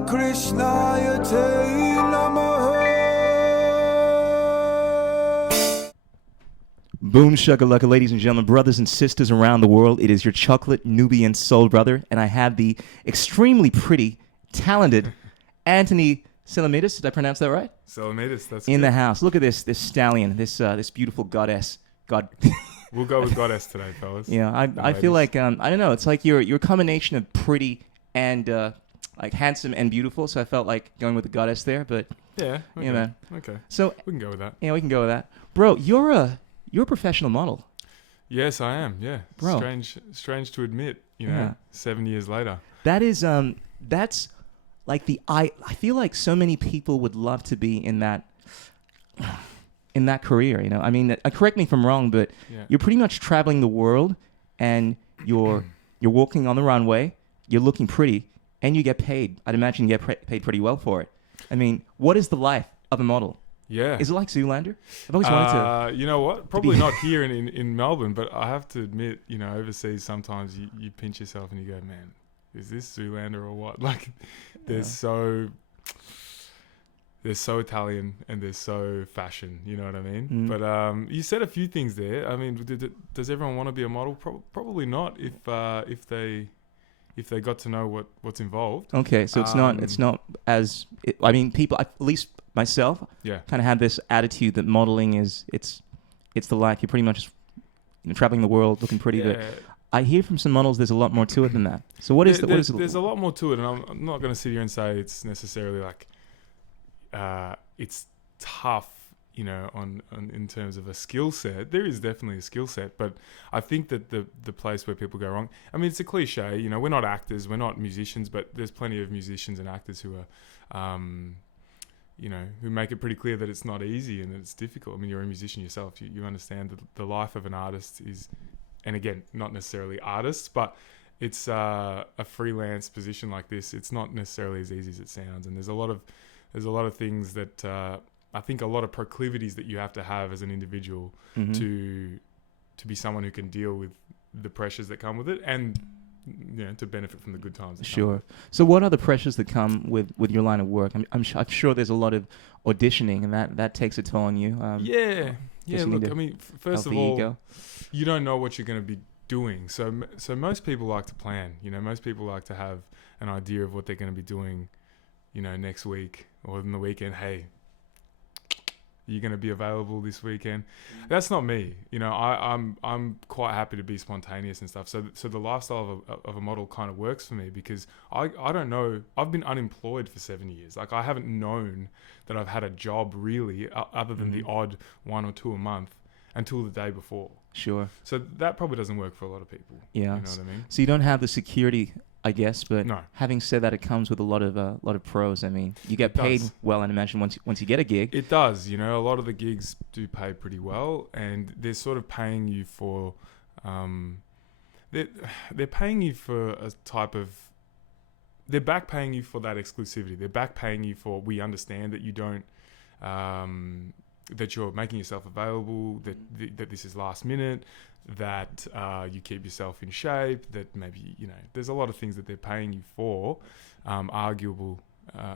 Krishnaya Te Namaha. Boom shakalaka, ladies and gentlemen, brothers and sisters around the world. It is your chocolate Nubian soul brother, and I have the extremely pretty, talented Anthony Selemidis. Did I pronounce that right? Selemidis, that's in good. the house. Look at this stallion, this beautiful goddess. God. We'll go with goddess today, fellas. Yeah, I feel like I don't know. It's like you're a combination of pretty and like handsome and beautiful. So I felt like going with the goddess there. But Yeah, okay. yeah, man. Okay, So we can go with that. yeah, we can go with that, bro. You're a professional model. Yes, I am. Yeah, Bro. Strange to admit. You know, Yeah. 7 years later. That is that's like I feel like so many people would love to be in that career, you know. I mean, correct me if I'm wrong, but Yeah. you're pretty much traveling the world and you're walking on the runway, you're looking pretty, and you get paid. I'd imagine you get paid pretty well for it. I mean, what is the life of a model? Yeah. Is it like Zoolander? I've always wanted to. You know what? Probably not here in Melbourne, but I have to admit, you know, overseas sometimes you pinch yourself and you go, man, is this Zoolander or what? Like, they're so Italian and they're so fashion, you know what I mean? Mm. But you said a few things there. I mean, does everyone want to be a model? Probably not if they got to know what's involved. Okay, so it's not as. I mean, people, at least myself, Yeah. kind of have this attitude that modeling is it's the life. You're pretty much just, you know, traveling the world, looking pretty. But I hear from some models there's a lot more to it than that. So what is There's a lot more to it, and I'm not going to sit here and say it's necessarily like it's tough, you know, on in terms of a skill set. There is definitely a skill set, but I think that the place where people go wrong, I mean, it's a cliche, you know, we're not actors, we're not musicians, but there's plenty of musicians and actors who are, you know, who make it pretty clear that it's not easy and that it's difficult. I mean, you're a musician yourself, you understand that the life of an artist is, and again, not necessarily artists, but it's a freelance position like this. It's not necessarily as easy as it sounds, and there's a lot of things that I think a lot of proclivities that you have to have as an individual Mhm. to be someone who can deal with the pressures that come with it, and you know, to benefit from the good times. Sure. So what are the pressures that come with your line of work? I'm sure there's a lot of auditioning, and that takes a toll on you. Yeah. you Look, need to I mean, first of healthy all, ego. you don't know what you're going to be doing. So most people like to plan. You know, most people like to have an idea of what they're going to be doing, you know, next week or in the weekend. Hey, you're going to be available this weekend. That's not me. You know, I'm quite happy to be spontaneous and stuff. So the lifestyle of a model kind of works for me because I don't know. I've been unemployed for 7 years. Like, I haven't known that I've had a job really other than the odd 1 or 2 a month until the day before. Sure. So that probably doesn't work for a lot of people. Yeah. You know what I mean? So you don't have the security, I guess, but No. having said that, it comes with a lot of pros. I mean, you get paid well, I'd imagine, once you get a gig. It does. You know, a lot of the gigs do pay pretty well, and they're sort of paying you for, they're paying you for a type of, they're back paying you for that exclusivity. They're back paying you for, we understand that you don't, that you're making yourself available, that this is last minute, that you keep yourself in shape, that maybe, you know, there's a lot of things that they're paying you for, arguable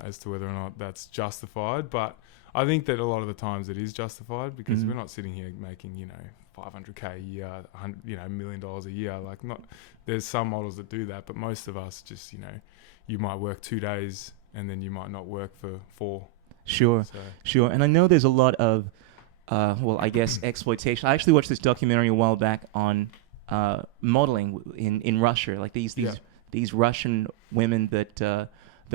as to whether or not that's justified. But I think that a lot of the times it is justified because we're not sitting here making, you know, $500K a year, $100 million a year. Like, not, there's some models that do that, but most of us just, you know, you might work 2 days and then you might not work for 4. Sure. Sure. And I know there's a lot of, I guess, exploitation. I actually watched this documentary a while back on modeling in Russia. Like these Russian women that are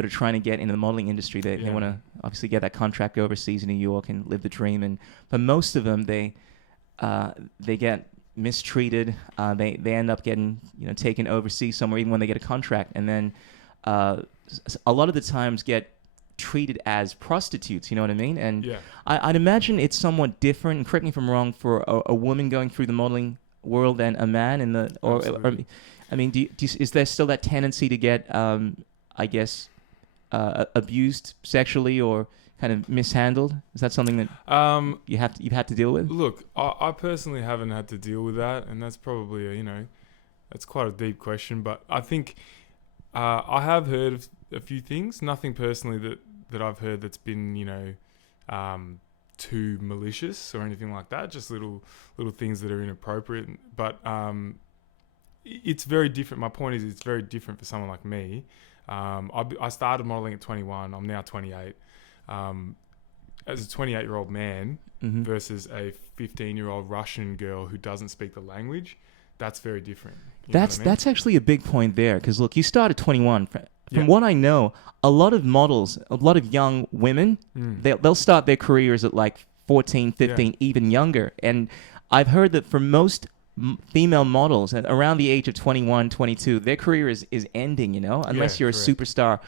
trying to get into the modeling industry. They want to obviously get that contract overseas in New York and live the dream. But most of them, they get mistreated. They end up getting, you know, taken overseas somewhere even when they get a contract. And then a lot of the times get treated as prostitutes, you know what I mean? And I'd imagine it's somewhat different, and correct me if I'm wrong, for a woman going through the modeling world than a man in the, or I mean, is there still that tendency to get, I guess, abused sexually or kind of mishandled? Is that something that you've had to deal with? Look, I personally haven't had to deal with that, and that's probably that's quite a deep question, but I think I have heard of a few things. Nothing personally that I've heard that's been, too malicious or anything like that. Just little things that are inappropriate. But it's very different. My point is, it's very different for someone like me. I started modeling at 21. I'm now 28. As a 28-year-old man versus a 15-year-old Russian girl who doesn't speak the language, that's very different. That's actually a big point there, because look, you started 21. From what I know, a lot of models, a lot of young women, they'll start their careers at like 14, 15, even younger. And I've heard that for most female models at around the age of 21, 22, their career is ending, unless you're a superstar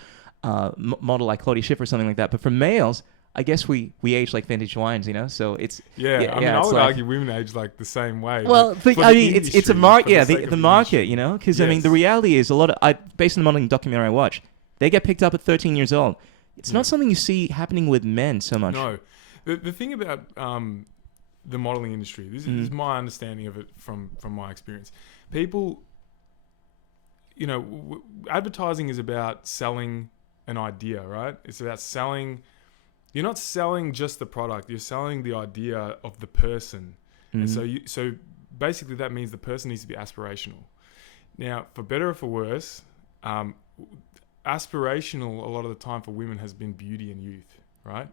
model like Claudia Schiffer or something like that. But for males, I guess we age like vintage wines, so it's... I would argue women age like the same way. Well, it's a market, the market, because, the reality is a lot of... based on the modeling documentary I watched, they get picked up at 13 years old. It's not something you see happening with men so much. No. The thing about the modeling industry, this is my understanding of it from my experience. People, advertising is about selling an idea, right? It's about selling... You're not selling just the product. You're selling the idea of the person. And so basically that means the person needs to be aspirational. Now, for better or for worse, aspirational a lot of the time for women has been beauty and youth, right?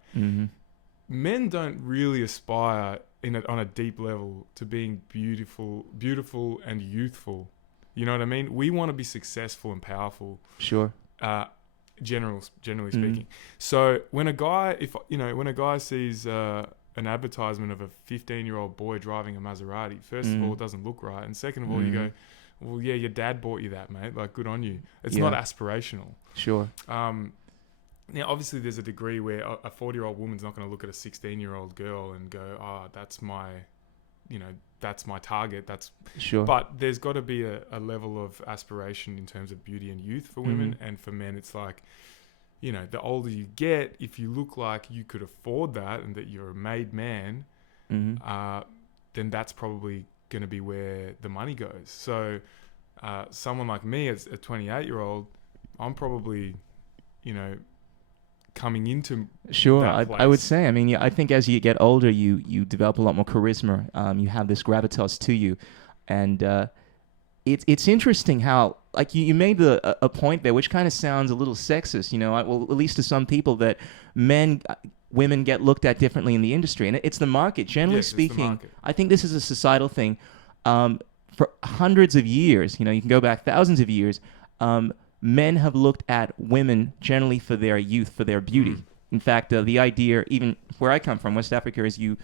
Men don't really aspire on a deep level to being beautiful and youthful. You know what I mean? We want to be successful and powerful. Sure. Generally speaking. So when a guy sees an advertisement of a 15-year-old boy driving a Maserati, first of all, it doesn't look right, and second of all, you go, well, yeah, your dad bought you that, mate. Like, good on you. It's not aspirational. Sure. Now, obviously, there's a degree where a 40-year-old woman's not going to look at a 16-year-old girl and go, oh, that's my target. That's sure. But there's got to be a level of aspiration in terms of beauty and youth for women, and for men, it's like, the older you get, if you look like you could afford that and that you're a made man, then that's probably going to be where the money goes. So, someone like me, as a 28-year-old, I'm probably, coming into sure I would say, I think as you get older you develop a lot more charisma, you have this gravitas to you, and it's interesting how, like, you made a point there which kind of sounds a little sexist, well, at least to some people, that women get looked at differently in the industry, and it's the market, generally speaking. I think this is a societal thing. For hundreds of years, you can go back thousands of years, men have looked at women generally for their youth, for their beauty. In fact, the idea, even where I come from, West Africa, is you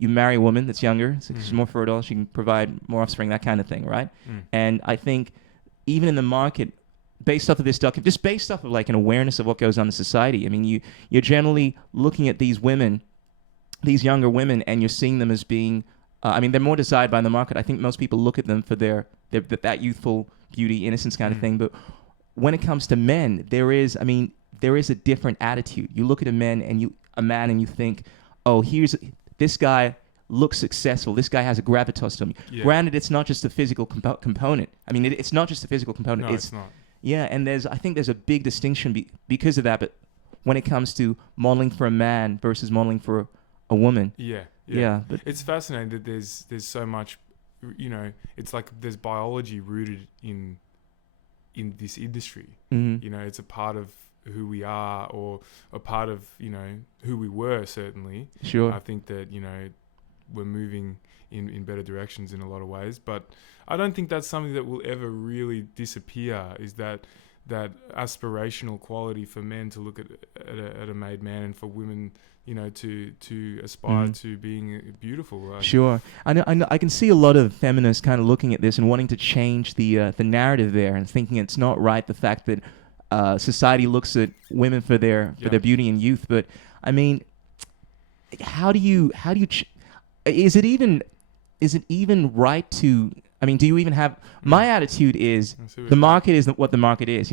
marry a woman that's younger, so she's more fertile, she can provide more offspring, that kind of thing, right? And I think even in the market, based off of this document, just based off of like an awareness of what goes on in society, you're generally looking at these women, these younger women, and you're seeing them as being, they're more desired by the market. I think most people look at them for that youthful beauty, innocence kind of thing. But when it comes to men, there is a different attitude. You look at a man and you think, oh, this guy looks successful. This guy has a gravitas to him. Yeah. Granted, it's not just the physical component. It's not just the physical component. No, it's not. Yeah, and I think there's a big distinction because of that. But when it comes to modeling for a man versus modeling for a woman. Yeah. But it's fascinating that there's so much, it's like there's biology rooted in this industry. It's a part of who we are, or a part of, who we were, certainly. Sure. I think that, we're moving in better directions in a lot of ways, but I don't think that's something that will ever really disappear, is that aspirational quality for men to look at a made man, and for women, to aspire to being beautiful. Right? Sure. I know. I can see a lot of feminists kind of looking at this and wanting to change the narrative there, and thinking it's not right, the fact that society looks at women for their beauty and youth. But how do you is it even right to, do you even have, my attitude is the market is what the market is,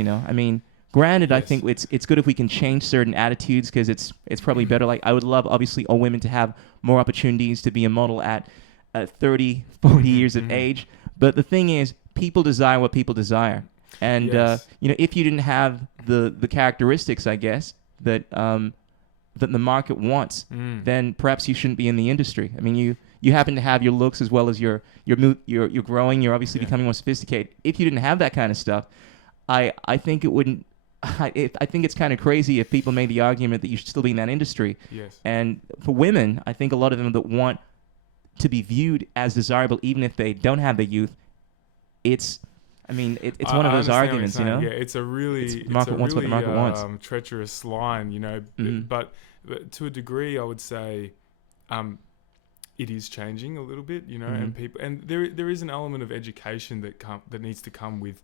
Granted, yes. I think it's good if we can change certain attitudes, because it's probably better. Like, I would love, obviously, all women to have more opportunities to be a model at 30, 40 years of age. But the thing is, people desire what people desire. And Yes. if you didn't have the characteristics, I guess that the market wants, then perhaps you shouldn't be in the industry. I mean, you happen to have your looks as well as you're growing. You're obviously becoming more sophisticated. If you didn't have that kind of stuff, I think it wouldn't. I think it's kind of crazy if people made the argument that you should still be in that industry. Yes. And for women, I think a lot of them that want to be viewed as desirable, even if they don't have the youth, it's one of those arguments, Yeah, it's a really market wants what the market wants. Treacherous line, but to a degree, I would say, it is changing a little bit, and people, and there is an element of education that needs to come with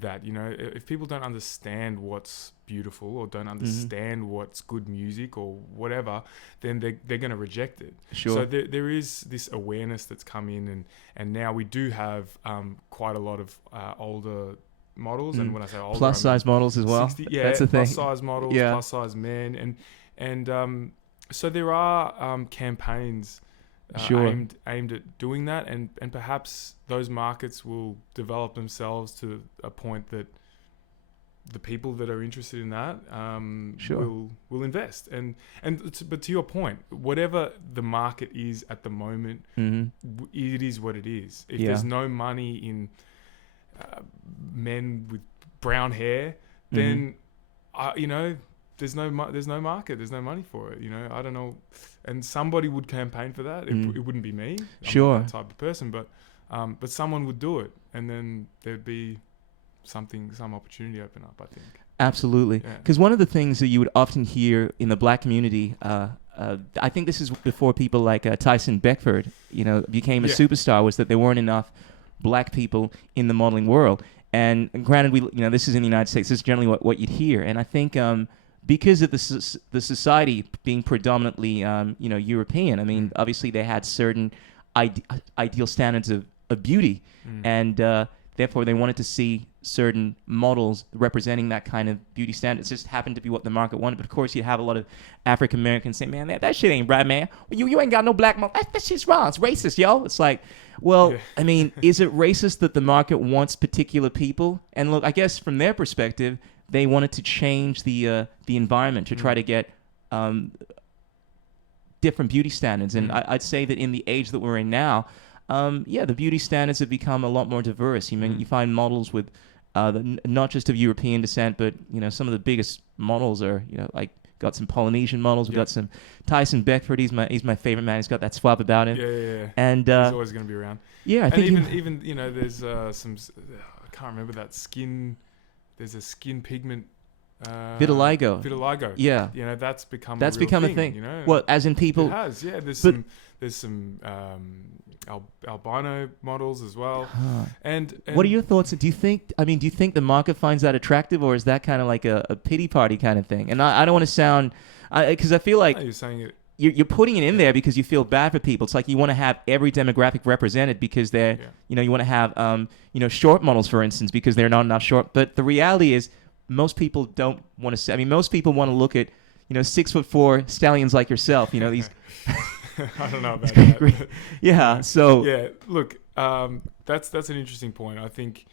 that. If people don't understand what's beautiful or don't understand what's good music or whatever, then they're going to reject it. Sure. So there is this awareness that's come in, and now we do have quite a lot of older models, and when I say older, plus size models as well. 60, that's the thing. Plus size models, plus size men, and so there are campaigns. Aimed at doing that, and perhaps those markets will develop themselves to a point that the people that are interested in that will invest. But to your point, whatever the market is at the moment, it is what it is. If there's no money in men with brown hair, then there's no market, there's no money for it. I don't know, and somebody would campaign for that. It wouldn't be me. I'm not that type of person, but someone would do it, and then there'd be some opportunity open up, I think. Absolutely, because one of the things that you would often hear in the black community, I think this is before people like Tyson Beckford, became a superstar, was that there weren't enough black people in the modeling world. And granted, this is in the United States. This is generally what you'd hear, and I think. Because of the society being predominantly, European, I mean, obviously they had certain ideal standards of beauty, and therefore they wanted to see certain models representing that kind of beauty standards. It just happened to be what the market wanted. But of course, you have a lot of African Americans saying, "Man, that shit ain't right, man. You ain't got no black model. That shit's wrong. It's racist, yo." It's like, well, I mean, is it racist that the market wants particular people? And look, I guess from their perspective, they wanted to change the environment to try to get different beauty standards. And I'd say that in the age that we're in now, the beauty standards have become a lot more diverse. You find models with not just of European descent, but some of the biggest models are like got some Polynesian models. We've got some Tyson Beckford. He's my favorite man. He's got that swab about him. Yeah. And he's always going to be around. Yeah, I think even there's some I can't remember that skin. There's a skin pigment. Vitiligo. Yeah. That's become a thing. Well, as in people. It has. Yeah. There's some albino models as well. And what are your thoughts? Do you think the market finds that attractive, or is that kind of like a pity party kind of thing? And I don't want to sound, because I feel like you're saying it. You're putting it in there because you feel bad for people. It's like you want to have every demographic represented because they're, you want to have, short models, for instance, because they're not enough short. But the reality is, most people don't want to see. I mean, most people want to look at, 6'4" stallions like yourself. These. I don't know about that. Yeah. So. Yeah. Look, that's an interesting point. I think.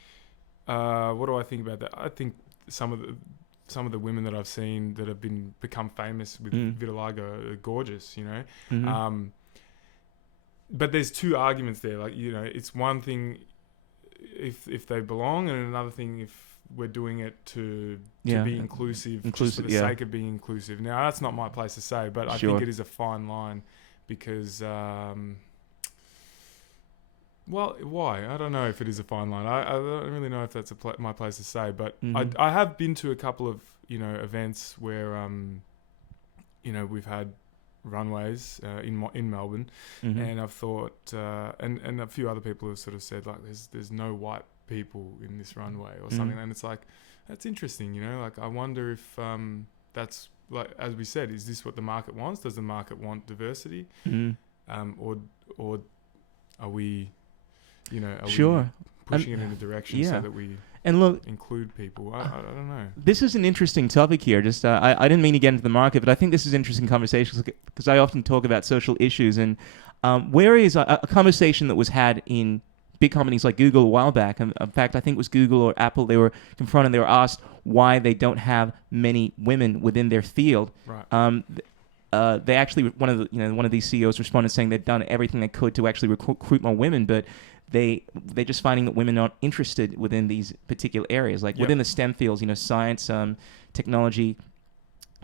What do I think about that? I think some of the women that I've seen that have become famous with vitiligo are gorgeous. But there's two arguments there. Like it's one thing if they belong, and another thing if we're doing it to be inclusive just for the sake of being inclusive. Now, that's not my place to say, but I think it is a fine line because, why? I don't know if it is a fine line. I don't really know if that's my place to say, but I have been to a couple of, events where, we've had runways in Melbourne, and I've thought, and a few other people have sort of said, like, there's no white people in this runway or something, and it's like, that's interesting, like I wonder if that's, like, as we said, is this what the market wants? Does the market want diversity? Or are we pushing it in a direction so that we include people? I don't know. This is an interesting topic here. Just I didn't mean to get into the market, but I think this is interesting conversations because I often talk about social issues, and where is a conversation that was had in big companies like Google a while back. And in fact, I think it was Google or Apple. They were confronted. They were asked why they don't have many women within their field. Right. They actually one of these CEOs responded saying they'd done everything they could to actually recruit more women, but they're just finding that women aren't interested within these particular areas, like within the STEM fields, science, technology,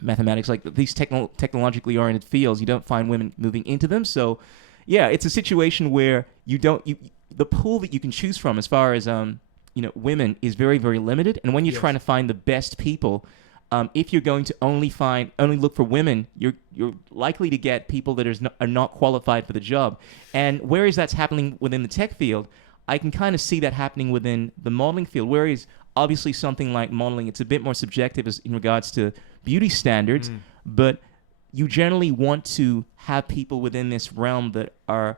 mathematics, like these technologically oriented fields. You don't find women moving into them. So, yeah, it's a situation where the pool that you can choose from as far as women is very, very limited. And when you're trying to find the best people, if you're going to only look for women, you're likely to get people that are not qualified for the job. And whereas that's happening within the tech field, I can kind of see that happening within the modeling field. Whereas obviously something like modeling, it's a bit more subjective in regards to beauty standards, but you generally want to have people within this realm that are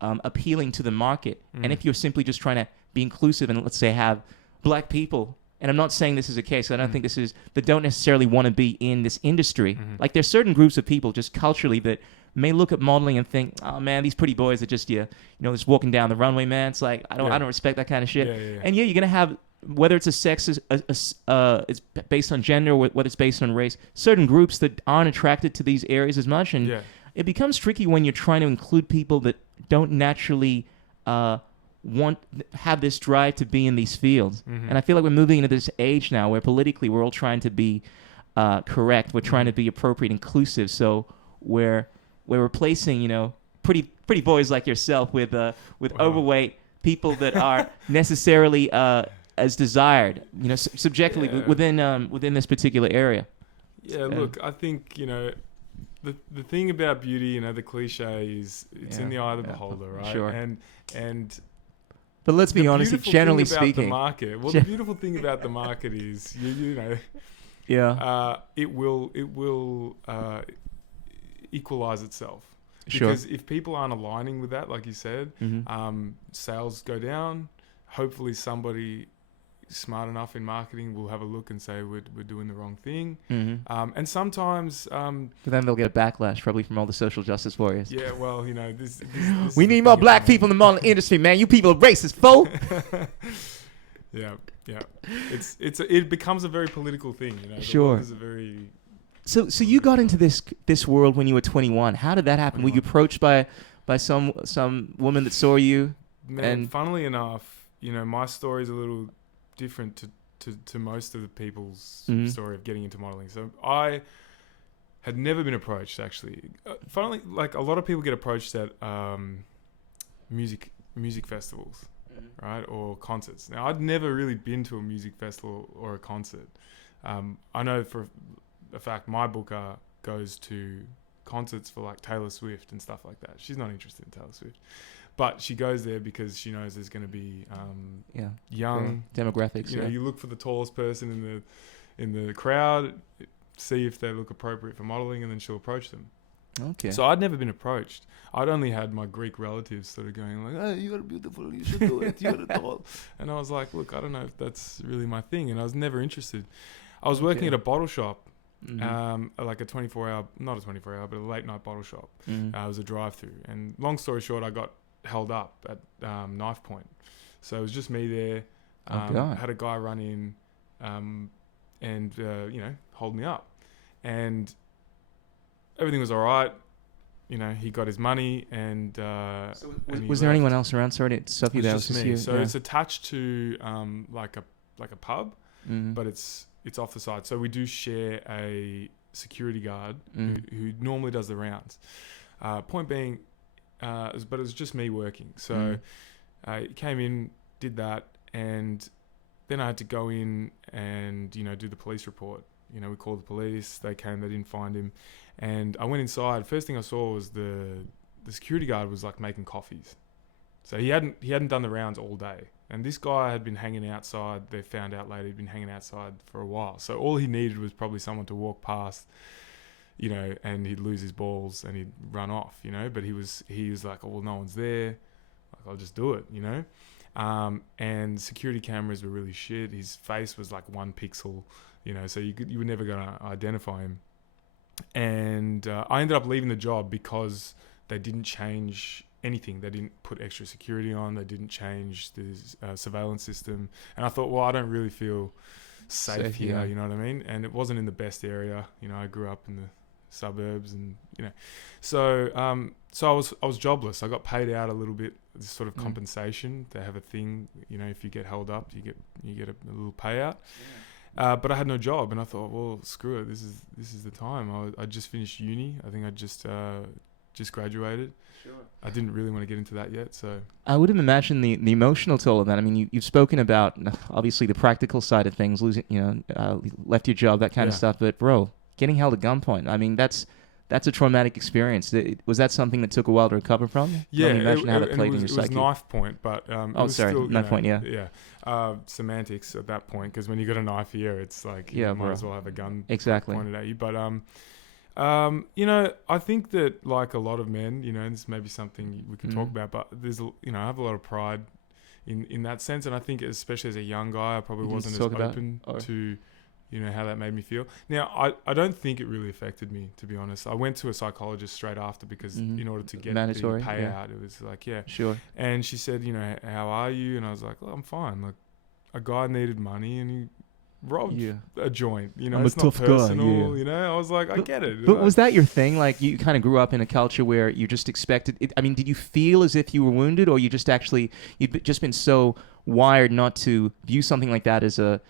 appealing to the market. And if you're simply just trying to be inclusive and let's say have black people, and I'm not saying this is a case, I don't think this is, that don't necessarily want to be in this industry. Like there's certain groups of people just culturally that may look at modeling and think, oh man, these pretty boys are just, just walking down the runway, man. It's like, I don't respect that kind of shit. And you're going to have, whether it's a sex, it's based on gender, or whether it's based on race, certain groups that aren't attracted to these areas as much. And it becomes tricky when you're trying to include people that don't naturally have this drive to be in these fields. And I feel like we're moving into this age now where politically we're all trying to be correct. We're trying to be appropriate, inclusive. So we're replacing, pretty boys like yourself with overweight people that are necessarily as desired, subjectively within this particular area. Yeah, look, I think, the thing about beauty, the cliche is it's in the eye of the beholder, right? Sure. And but let's be honest, generally speaking, the beautiful thing about the market is it will equalize itself. Because if people aren't aligning with that, like you said, sales go down. Hopefully somebody smart enough in marketing will have a look and say we're doing the wrong thing. And sometimes but then they'll get a backlash probably from all the social justice warriors. Yeah, well, this we need more black people in the modeling industry, man. You people are racist, fool. yeah. It becomes a very political thing, Sure. Is a very So you got into this world when you were 21. How did that happen? 21. Were you approached by some woman that saw you? Man, and funnily enough, my story is a little different to most of the people's story of getting into modeling. So I had never been approached, actually. Funnily, like a lot of people get approached at music festivals, right, or concerts. Now, I'd never really been to a music festival or a concert. I know for a fact my booker goes to concerts for like Taylor Swift and stuff like that. She's not interested in Taylor Swift. But she goes there because she knows there's going to be young demographics. You look for the tallest person in the crowd, see if they look appropriate for modeling, and then she'll approach them. Okay. So I'd never been approached. I'd only had my Greek relatives sort of going like, "Oh, you're beautiful. You should do it. You're tall." And I was like, "Look, I don't know if that's really my thing," and I was never interested. I was working at a bottle shop. Like a 24-hour, not a 24-hour, but a late night bottle shop. It was a drive-through, and long story short, I got held up at knife point. So it was just me there. Had a guy run in and hold me up, and everything was all right. He got his money, and was there anyone else around? Sorry to stop you there. Just me. So it's attached to like a pub, but it's off the side. So we do share a security guard who normally does the rounds. Point being, but it was just me working. So I came in, did that, and then I had to go in and, do the police report. We called the police. They came, they didn't find him. And I went inside. First thing I saw was the security guard was like making coffees. So he hadn't done the rounds all day. And this guy had been hanging outside. They found out later he'd been hanging outside for a while. So all he needed was probably someone to walk past, and he'd lose his balls and he'd run off, But he was like, oh, well, no one's there. Like, I'll just do it, And security cameras were really shit. His face was like 1 pixel, so you were never going to identify him. And I ended up leaving the job because they didn't change anything. They didn't put extra security on. They didn't change the surveillance system. And I thought, well, I don't really feel safe here. Yeah. You know what I mean? And it wasn't in the best area. You know, I grew up in the suburbs, and you know, so I was jobless. I got paid out a little bit, this sort of compensation. They have a thing, you know, if you get held up, you get a little payout. But I had no job, and I thought, well, screw it. This is the time. I just finished uni. I think I just graduated. Sure. I didn't really want to get into that yet, so I would imagine the emotional toll of that. I mean, you've spoken about obviously the practical side of things, losing, left your job, that kind of stuff. But bro, getting held at gunpoint, I mean, that's a traumatic experience. Was that something that took a while to recover from? Yeah, imagine how that played in your it psyche. was knife point, but knife point, yeah. Yeah, semantics at that point, because when you got a knife here, it's like you might as well have a gun pointed at you. But I think that like a lot of men, and this may be something we can talk about, but there's I have a lot of pride in that sense, and I think especially as a young guy, I probably wasn't as open to how that made me feel. Now, I don't think it really affected me, to be honest. I went to a psychologist straight after because in order to get mandatory, the payout, it was like, sure. And she said, how are you? And I was like, well, I'm fine. Like, a guy needed money and he robbed a joint. I'm it's a tough not personal, guy. I was like, I get it. But was that your thing? Like, you kind of grew up in a culture where you just expected it. I mean, did you feel as if you were wounded, or you'd just been so wired not to view something like that as a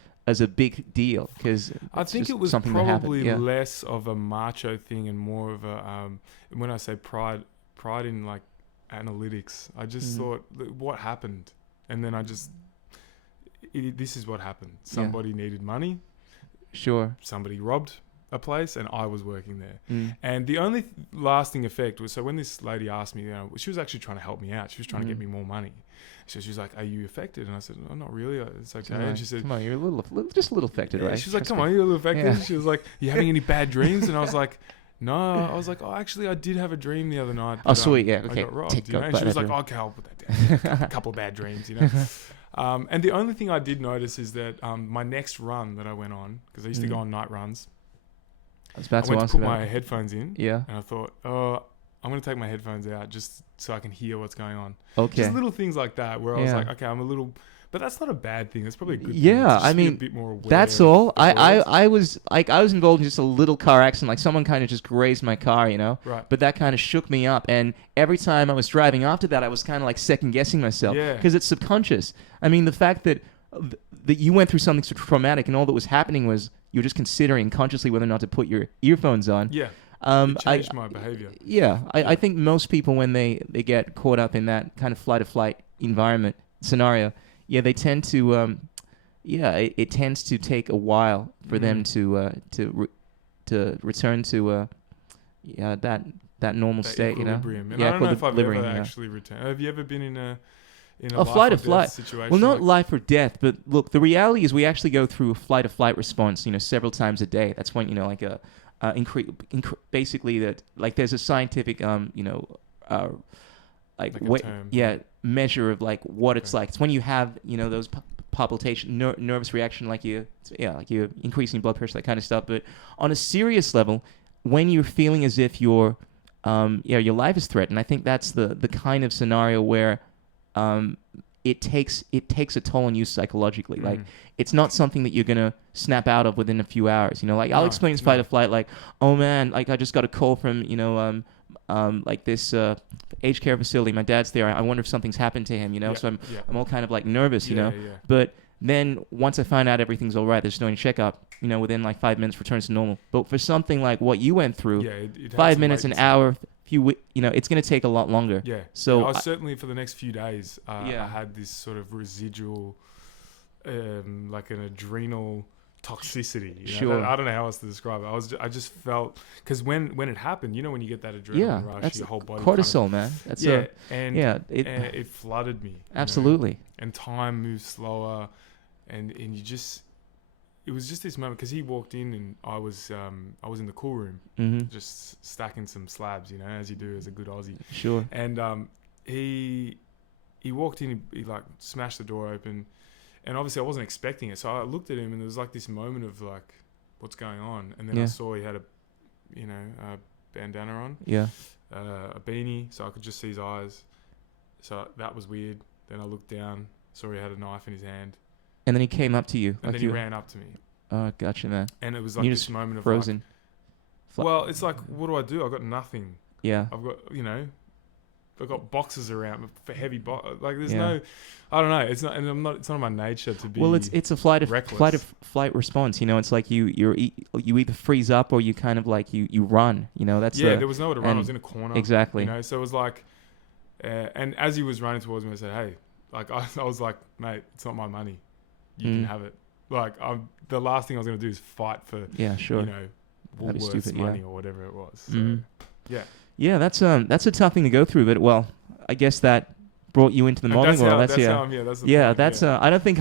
big deal? Because I think it was probably less of a macho thing and more of a when I say pride in like analytics. I just thought, what happened? And then I just this is what happened. Somebody needed money. Sure. Somebody robbed a place, and I was working there. And the only lasting effect was, so when this lady asked me, she was actually trying to help me out. She was trying to get me more money. So she was like, "Are you affected?" And I said, "Oh, not really. It's okay." And she said, "Come on, you're just a little affected, right?" She was like, "Come on, you're a little affected." Yeah. She was like, "You having any bad dreams?" And I was like, "No." I was like, "Oh, actually, I did have a dream the other night. But, sweet, yeah, okay." I got robbed, And she was like, "Okay, I'll put that down. A couple of bad dreams, And the only thing I did notice is that my next run that I went on, because I used to go on night runs, I went to put my headphones in, and I thought, oh, I'm going to take my headphones out just so I can hear what's going on. Okay. Just little things like that where I was like, okay, I'm a little... But that's not a bad thing. That's probably a good thing. Yeah, I mean, a bit more aware. That's all. I was involved in just a little car accident. Like, someone kind of just grazed my car, Right. But that kind of shook me up. And every time I was driving after that, I was kind of like second guessing myself. Yeah. Because it's subconscious. I mean, the fact that you went through something so traumatic and all that was happening was you were just considering consciously whether or not to put your earphones on. Yeah. It changed my behavior. Yeah. I think most people, when they get caught up in that kind of flight-or-flight environment scenario, they tend to, it tends to take a while for them to return to that normal state, equilibrium. And I don't know if I've ever actually returned. Have you ever been in a flight or flight situation? Well, not life or death, but look, the reality is we actually go through a flight or flight response, several times a day. That's when, like basically that, like, there's a scientific, measure of like what it's like. It's when you have those palpitation, nervous reaction, like you're increasing blood pressure, that kind of stuff. But on a serious level, when you're feeling as if your life is threatened, I think that's the kind of scenario where it takes a toll on you psychologically. Like, it's not something that you're gonna snap out of within a few hours. I'll experience fight or flight, like, oh man, like I just got a call from like this aged care facility. My dad's there. I wonder if something's happened to him. So I'm all kind of like nervous. But then once I find out everything's all right, there's no checkup. Within like 5 minutes returns to normal. But for something like what you went through, it 5 minutes, an hour, it's going to take a lot longer. Yeah. So I was certainly for the next few days, I had this sort of residual, like an adrenal toxicity. Sure. I don't know how else to describe it. I just felt, because when it happened, when you get that adrenaline rush, that's your whole body cortisol, man. That's it flooded me. Absolutely. And time moved slower, and you just. It was just this moment, because he walked in and I was in the cool room, just stacking some slabs, as you do as a good Aussie. Sure. And he walked in, he like smashed the door open, and obviously I wasn't expecting it. So I looked at him, and there was like this moment of like, what's going on? And then I saw he had a bandana on, a beanie, so I could just see his eyes. So that was weird. Then I looked down, saw he had a knife in his hand, And then he came up to you. and like then he ran up to me. Oh, gotcha, man. And it was And like you this just moment of frozen. well, it's like, what do I do? I've got nothing. Yeah. I've got, I've got boxes around for heavy like there's Yeah. no, I don't know. It's not, and I'm not. It's not in my nature to be. Well, it's a flight response. It's like you either freeze up or you kind of like you run. That's there was nowhere to run. I was in a corner. Exactly. So it was like, and as he was running towards me, I said, "Hey," like I was like, "Mate, it's not my money. You can have it." Like the last thing I was gonna do is fight for sure. Woolworths money or whatever it was. So, yeah. Yeah, that's a tough thing to go through, but well, I guess that brought you into the modeling world. That's how I'm here. That's the yeah, point, that's I don't think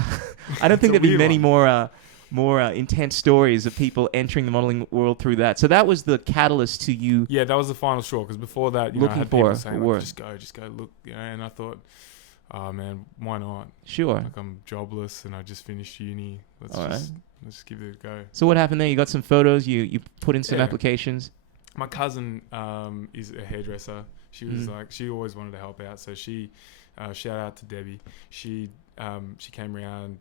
there'd be many more intense stories of people entering the modeling world through that. So that was the catalyst to you. Yeah, that was the final straw, because before that, I had people saying, like, just go look, and I thought, oh man, why not? Sure. Like, I'm jobless and I just finished uni. Let's give it a go. So what happened there? You got some photos. You put in some applications. My cousin is a hairdresser. She was like, she always wanted to help out. So she, shout out to Debbie. She came around,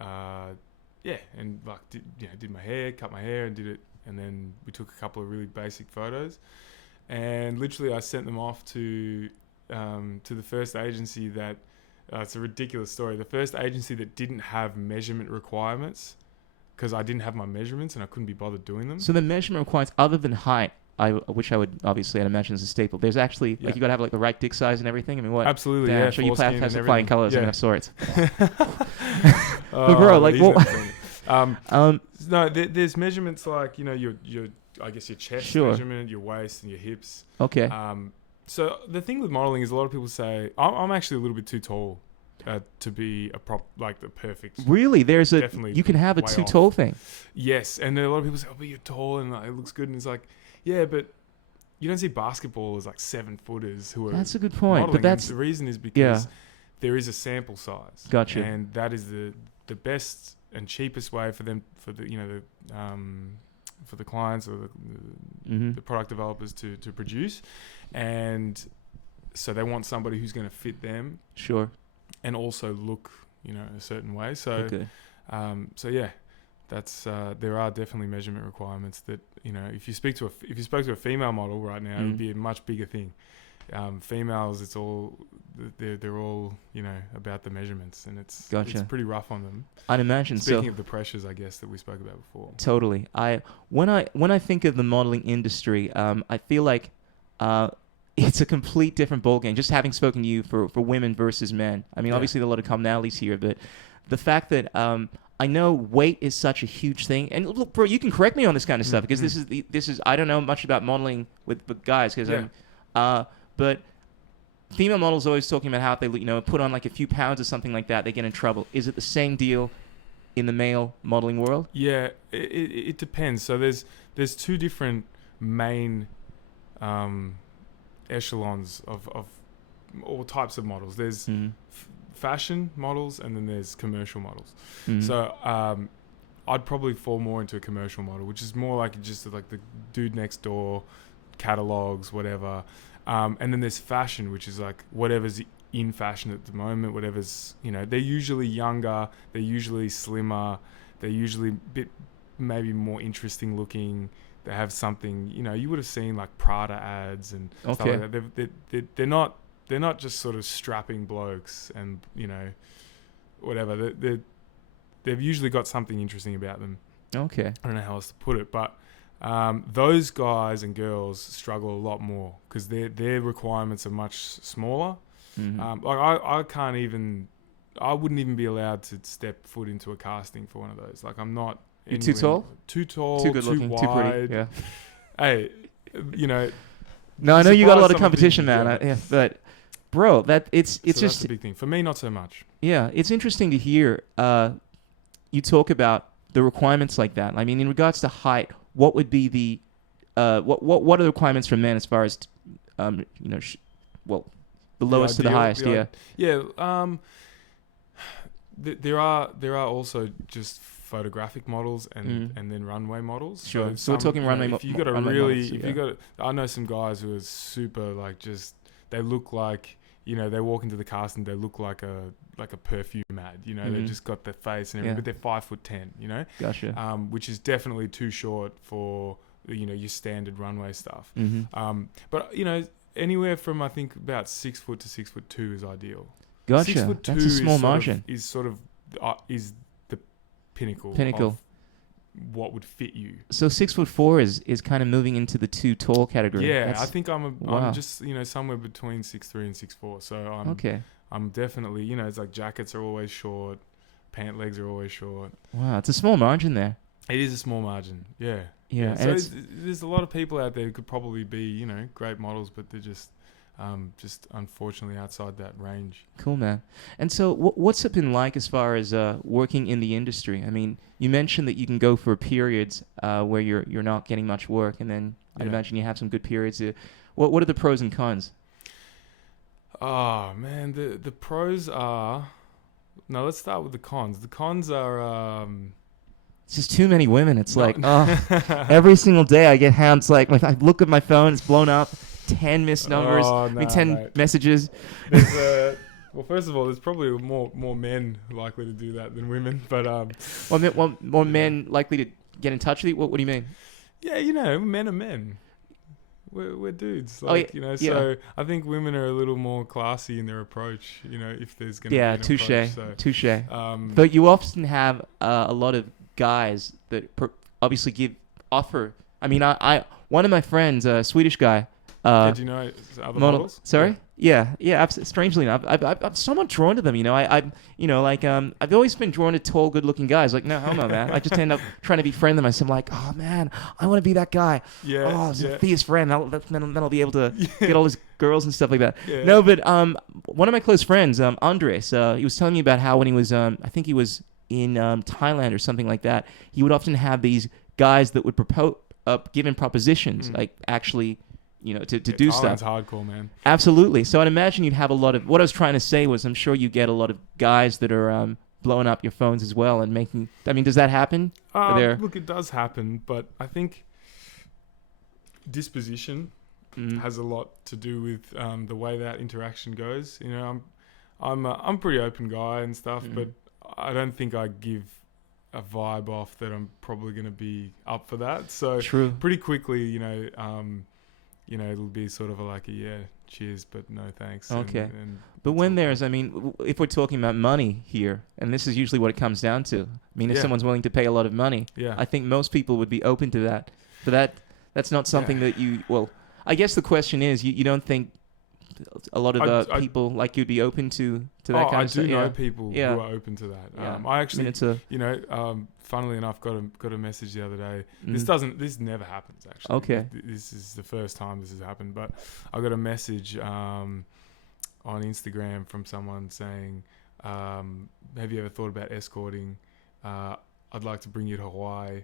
and like did my hair, cut my hair, and did it. And then we took a couple of really basic photos, and literally I sent them off to the first agency that. It's a ridiculous story. The first agency that didn't have measurement requirements, because I didn't have my measurements and I couldn't be bothered doing them. So the measurement requirements, other than height, which I would obviously, I'd imagine, is a staple. There's actually like you got to have like the right dick size and everything. I mean, what? Absolutely, Damn, yeah. I'm sure you have some flying colors and sorts. But bro, like what? No, there's measurements like your I guess your chest measurement, your waist, and your hips. Okay. So the thing with modeling is a lot of people say I'm actually a little bit too tall to be the perfect. Really, you can have a too tall thing. Yes, and a lot of people say, "Oh, but you're tall and it looks good," and it's like, yeah, but you don't see basketballers like 7-footers who are. That's a good point, modeling. but the reason is because there is a sample size. Gotcha. And that is the best and cheapest way for them for the clients or the product developers to produce. And so they want somebody who's going to fit them. Sure. And also look, a certain way. So, that's there are definitely measurement requirements that if you spoke to a female model right now, it would be a much bigger thing. Females, it's all they're all about the measurements, and it's pretty rough on them. I'd imagine. Speaking of the pressures, I guess that we spoke about before. Totally. When I think of the modeling industry, I feel like it's a complete different ballgame. Just having spoken to you for women versus men. I mean, obviously there are a lot of commonalities here, but the fact that I know weight is such a huge thing. And look, bro, you can correct me on this kind of stuff because this is I don't know much about modeling with guys because but female models always talking about how they put on like a few pounds or something like that, they get in trouble. Is it the same deal in the male modeling world? Yeah, it depends. So there's two different main echelons of all types of models. There's fashion models and then there's commercial models. So I'd probably fall more into a commercial model, which is more like just like the dude next door, catalogs, whatever. And then there's fashion, which is like whatever's in fashion at the moment, whatever's, they're usually younger, they're usually slimmer, they're usually a bit maybe more interesting looking. They have something, you would have seen like Prada ads and stuff like that. They're not just sort of strapping blokes and, whatever. They've usually got something interesting about them. Okay. I don't know how else to put it, but those guys and girls struggle a lot more because their requirements are much smaller. I wouldn't even be allowed to step foot into a casting for one of those. Like I'm not. You're too tall? Too tall, too good looking, wide. too pretty. Yeah. Hey, No, I know you got a lot of competition, man. But bro, it's just that's a big thing for me. Not so much. Yeah, it's interesting to hear you talk about the requirements like that. I mean, in regards to height, what would be the what are the requirements for men as far as the lowest to the highest? Yeah. There are also just photographic models and then runway models. Sure. So we're talking runway models. If you got, I know some guys who are super like just they look like you know, they walk into the cast and they look like a perfume ad. You know, they've just got their face and everything, but they're 5'10". You know, Gotcha. Which is definitely too short for, you know, your standard runway stuff. But you know, anywhere from I think about 6 foot to 6'2" is ideal. Gotcha. 6'2" That's a small margin. Is the pinnacle. Of what would fit you. So 6'4" is kind of moving into the too tall category. Yeah, I think I'm just, you know, somewhere between 6'3" and 6'4". So I'm definitely, you know, it's like jackets are always short, pant legs are always short. Wow, it's a small margin there. It is a small margin. Yeah. Yeah. So there's a lot of people out there who could probably be, you know, great models, but they're just unfortunately outside that range. Cool, man. And so what's it been like as far as working in the industry? I mean, you mentioned that you can go for periods where you're not getting much work, and then I'd imagine you have some good periods. What are the pros and cons? Oh, man, the pros are... No, let's start with the cons. The cons are... It's just too many women. It's every single day I get hounds. Like, I look at my phone, it's blown up. 10 missed numbers. 10 messages. Well, first of all, there's probably more men likely to do that than women. But more men likely to get in touch with you. What do you mean? Yeah, you know, men are men. We're dudes. Like, you know, so I think women are a little more classy in their approach. You know, if there's going to be an approach. Touche. But you often have a lot of guys that obviously offer. I mean, I one of my friends, a Swedish guy. Do you know other models? Sorry? Yeah. Strangely enough, I'm somewhat drawn to them. You know, I've always been drawn to tall, good-looking guys. Like, no, homo, man. I just end up trying to befriend them. I'm like, oh man, I want to be that guy. Yeah. Oh, he's a fierce friend. Then I'll be able to get all these girls and stuff like that. Yeah. No, but one of my close friends, Andres, he was telling me about how when he was, I think he was in Thailand or something like that, he would often have these guys that would give him propositions, like actually. You know, to do stuff. Thailand's hardcore, man. Absolutely. So I'd imagine you'd have a lot of... What I was trying to say was I'm sure you get a lot of guys that are blowing up your phones as well and making... I mean, does that happen? Look, it does happen, but I think disposition has a lot to do with the way that interaction goes. You know, I'm a pretty open guy and stuff, but I don't think I give a vibe off that I'm probably going to be up for that. So pretty quickly, you know, it'll be sort of cheers, but no thanks. Okay. But when I mean, if we're talking about money here, and this is usually what it comes down to. I mean, if someone's willing to pay a lot of money, I think most people would be open to that. But that's not something that you... Well, I guess the question is, you don't think a lot of people like you'd be open to that kind of stuff? I do know people who are open to that. I actually, funnily enough, got a message the other day. This never happens actually. Okay. This is the first time this has happened, but I got a message on Instagram from someone saying, "Have you ever thought about escorting? I'd like to bring you to Hawaii.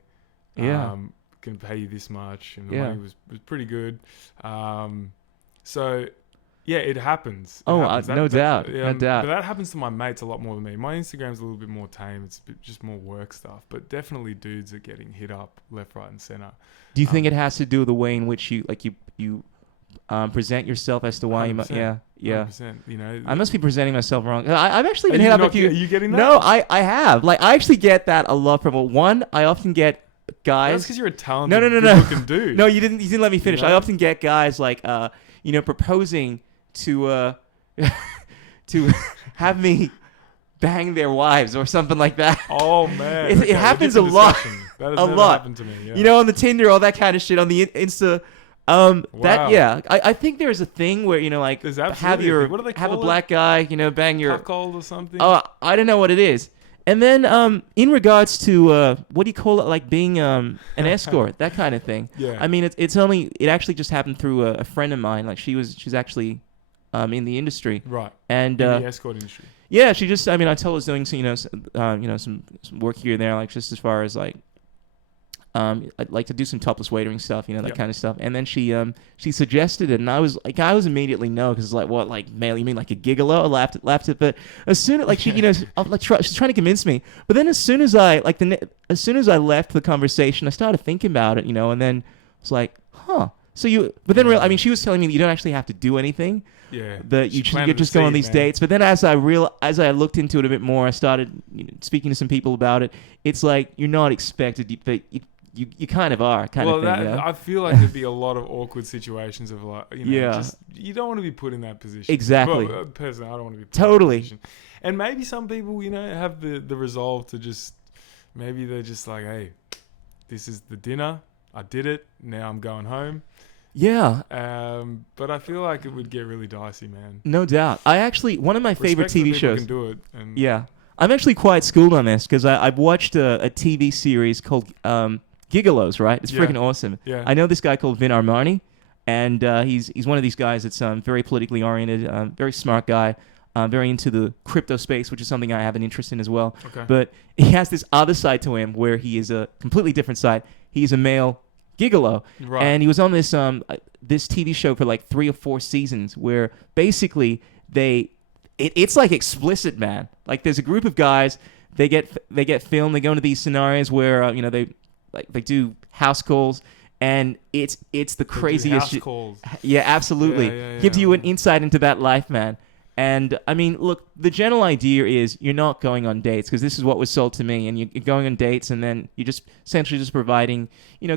Can pay you this much," and the money was pretty good. So. Yeah, it happens. No doubt. No doubt. But that happens to my mates a lot more than me. My Instagram's a little bit more tame. It's just more work stuff. But definitely dudes are getting hit up left, right, and center. Do you think it has to do with the way in which you present yourself as to why you might... Yeah. 100%, you know, I must be presenting myself wrong. I've actually been hit up a few... Are you getting that? No, I have. Like, I actually get that a lot from... One, I often get guys... That's because you're a talented, good-looking dude. No, you didn't let me finish. You know? I often get guys like, proposing... to have me bang their wives or something like that. Oh man, it happens a lot. That has never happened to me. Yeah. You know, on the Tinder, all that kind of shit, on the Insta. Wow. I think there's a thing where have a black guy, bang your cuckold or something. Oh, I don't know what it is. And then in regards to what do you call it, like being an escort, that kind of thing. Yeah. I mean, it actually just happened through a friend of mine. Like she's actually in the industry. Right. And in the escort industry. Yeah, she just. I mean, I told her I was doing some work here and there, like just as far as like. I'd like to do some topless waitering stuff, that kind of stuff. And then she suggested it, and I was immediately no, because it's like, what, like male? You mean like a gigolo? I laughed at, but as soon as like she, she's trying to convince me. But then as soon as I left the conversation, I started thinking about it, and then it's like, huh. But then I mean, she was telling me that you don't actually have to do anything. Yeah. That you just go on these dates. But then as I looked into it a bit more, I started speaking to some people about it. It's like you're not expected, but you kind of are, kind of thing. I feel like there'd be a lot of awkward situations of like, just you don't want to be put in that position. Exactly. Well, personally, I don't want to be put in that position. And maybe some people, have the resolve to just, maybe they're just like, hey, this is the dinner. I did it. Now I'm going home. Yeah. But I feel like it would get really dicey, man. No doubt. One of my favorite TV shows. Can do it. Yeah. I'm actually quite schooled on this because I've watched a TV series called Gigolos, right? It's freaking awesome. Yeah. I know this guy called Vin Armani, and he's one of these guys that's very politically oriented, very smart guy, very into the crypto space, which is something I have an interest in as well. Okay. But he has this other side to him where he is a completely different side. He's a male gigolo, right. And he was on this TV show for like 3 or 4 seasons where basically it's like explicit, man. Like there's a group of guys, they get filmed, they go into these scenarios where they do house calls, and it's the craziest house calls. Yeah, absolutely. Yeah. Gives you an insight into that life, man. And I mean, look, the general idea is you're not going on dates, because this is what was sold to me, and you're going on dates, and then you're just essentially just providing,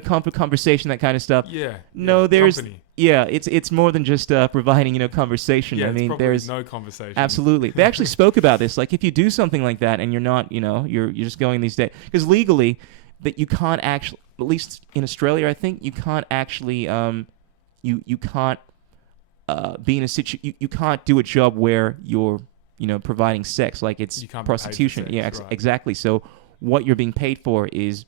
conversation, that kind of stuff. Yeah. No, there's company. Yeah, it's more than just providing, conversation. Yeah, I mean, there's no conversation. Absolutely. They actually spoke about this. Like, if you do something like that, and you're not, you're just going these days, because legally, that you can't actually, at least in Australia, I think you can't actually, you can't. Be in a you can't do a job where you're providing sex, like it's prostitution. Sex, yeah, right. Exactly. So what you're being paid for is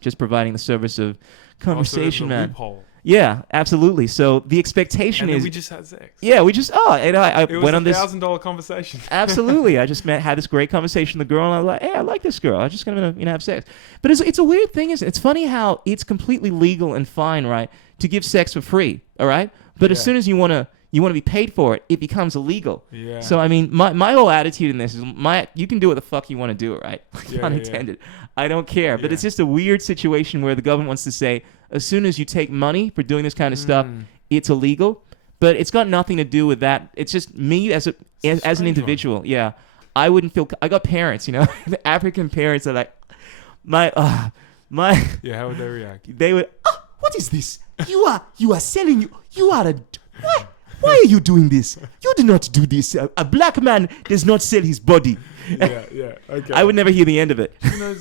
just providing the service of conversation, man. Loophole. Yeah, absolutely. So the expectation and is we just had sex. Yeah, we just I went on this $1,000 conversation. Absolutely. I just had this great conversation with the girl, and I was like, hey, I like this girl. I'm just gonna have sex. But it's a weird thing, isn't it? It's funny how it's completely legal and fine, right, to give sex for free, all right? But as soon as you want to be paid for it, it becomes illegal. Yeah. So I mean, my whole attitude in this is you can do what the fuck you want to do, right? Yeah, Unintended. I don't care. But it's just a weird situation where the government wants to say, as soon as you take money for doing this kind of stuff, it's illegal. But it's got nothing to do with that. It's just me as an individual. One. Yeah, I wouldn't feel. I got parents, the African parents are like, my. Yeah, how would they react? They would. What is this? You are selling. You are a. Why are you doing this? You do not do this. A black man does not sell his body. Yeah, okay. I would never hear the end of it.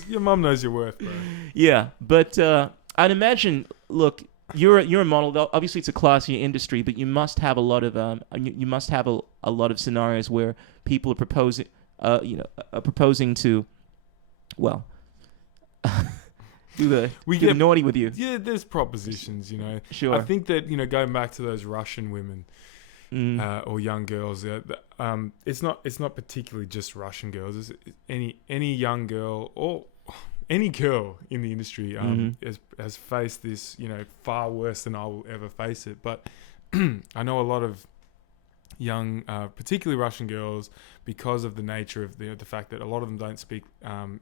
Your mum knows your worth, bro. Yeah, but I'd imagine. Look, you're a model. Obviously, it's a classier industry, but you must have a lot of a lot of scenarios where people are proposing. Proposing to, well. do the naughty with you. Yeah, there's propositions, Sure. I think that, going back to those Russian women or young girls, it's not particularly just Russian girls. It's any young girl or any girl in the industry has faced this, far worse than I will ever face it. But I know a lot of young, particularly Russian girls, because of the nature of the fact that a lot of them don't speak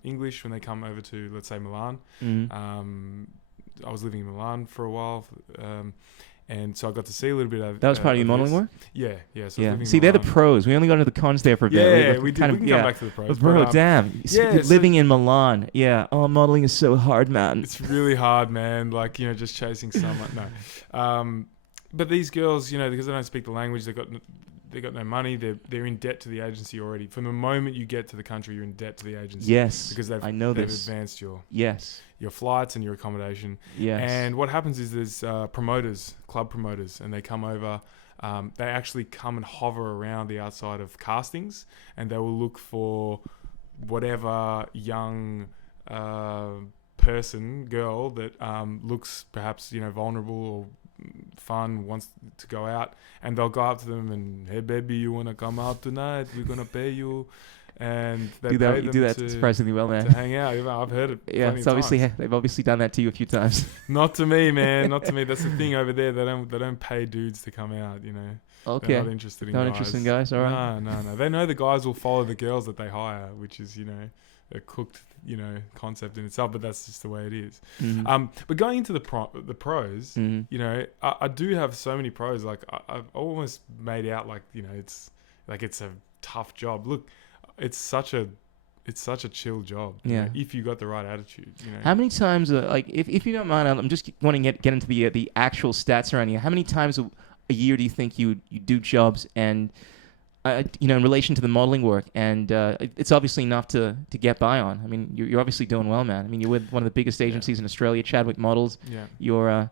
English when they come over to, let's say, Milan. I was living in Milan for a while, and so I got to see a little bit of that was part of your modeling work. Yeah. So yeah. See, they're the pros. We only got into the cons there for a bit. Yeah, we did. We can come back to the pros. Bro, damn. Living in Milan. Yeah. Oh, modeling is so hard, man. It's really hard, man. Like, just chasing someone. No. But these girls, because they don't speak the language, they got no money. They're in debt to the agency already. From the moment you get to the country, you're in debt to the agency. Yes, because they've advanced your flights and your accommodation. Yes. And what happens is there's club promoters, and they come over. They actually come and hover around the outside of castings, and they will look for whatever young girl that looks perhaps vulnerable or fun, wants to go out, and they'll go up to them and, hey baby, you want to come out tonight, we're gonna pay you, and they do that surprisingly well, man, to hang out. I've heard it. Yeah, it's obviously they've obviously done that to you a few times. Not to me, man, not to me. That's the thing over there. They don't pay dudes to come out. Okay, they're not interested in not guys. interested in guys. All right. No. They know the guys will follow the girls that they hire, which is they're cooked concept in itself, but that's just the way it is. Mm-hmm. But going into the pros, Mm-hmm. I do have so many pros. Like I've almost made out like it's a tough job. Look, it's such a chill job. Yeah. If you got the right attitude. How many times, if you don't mind, I'm just wanting to get into the actual stats around you. How many times a year do you think you do jobs and in relation to the modeling work, and it's obviously enough to get by on. I mean, you're obviously doing well, man. I mean, you're with one of the biggest agencies in Australia, Chadwick Models. Yeah. You're,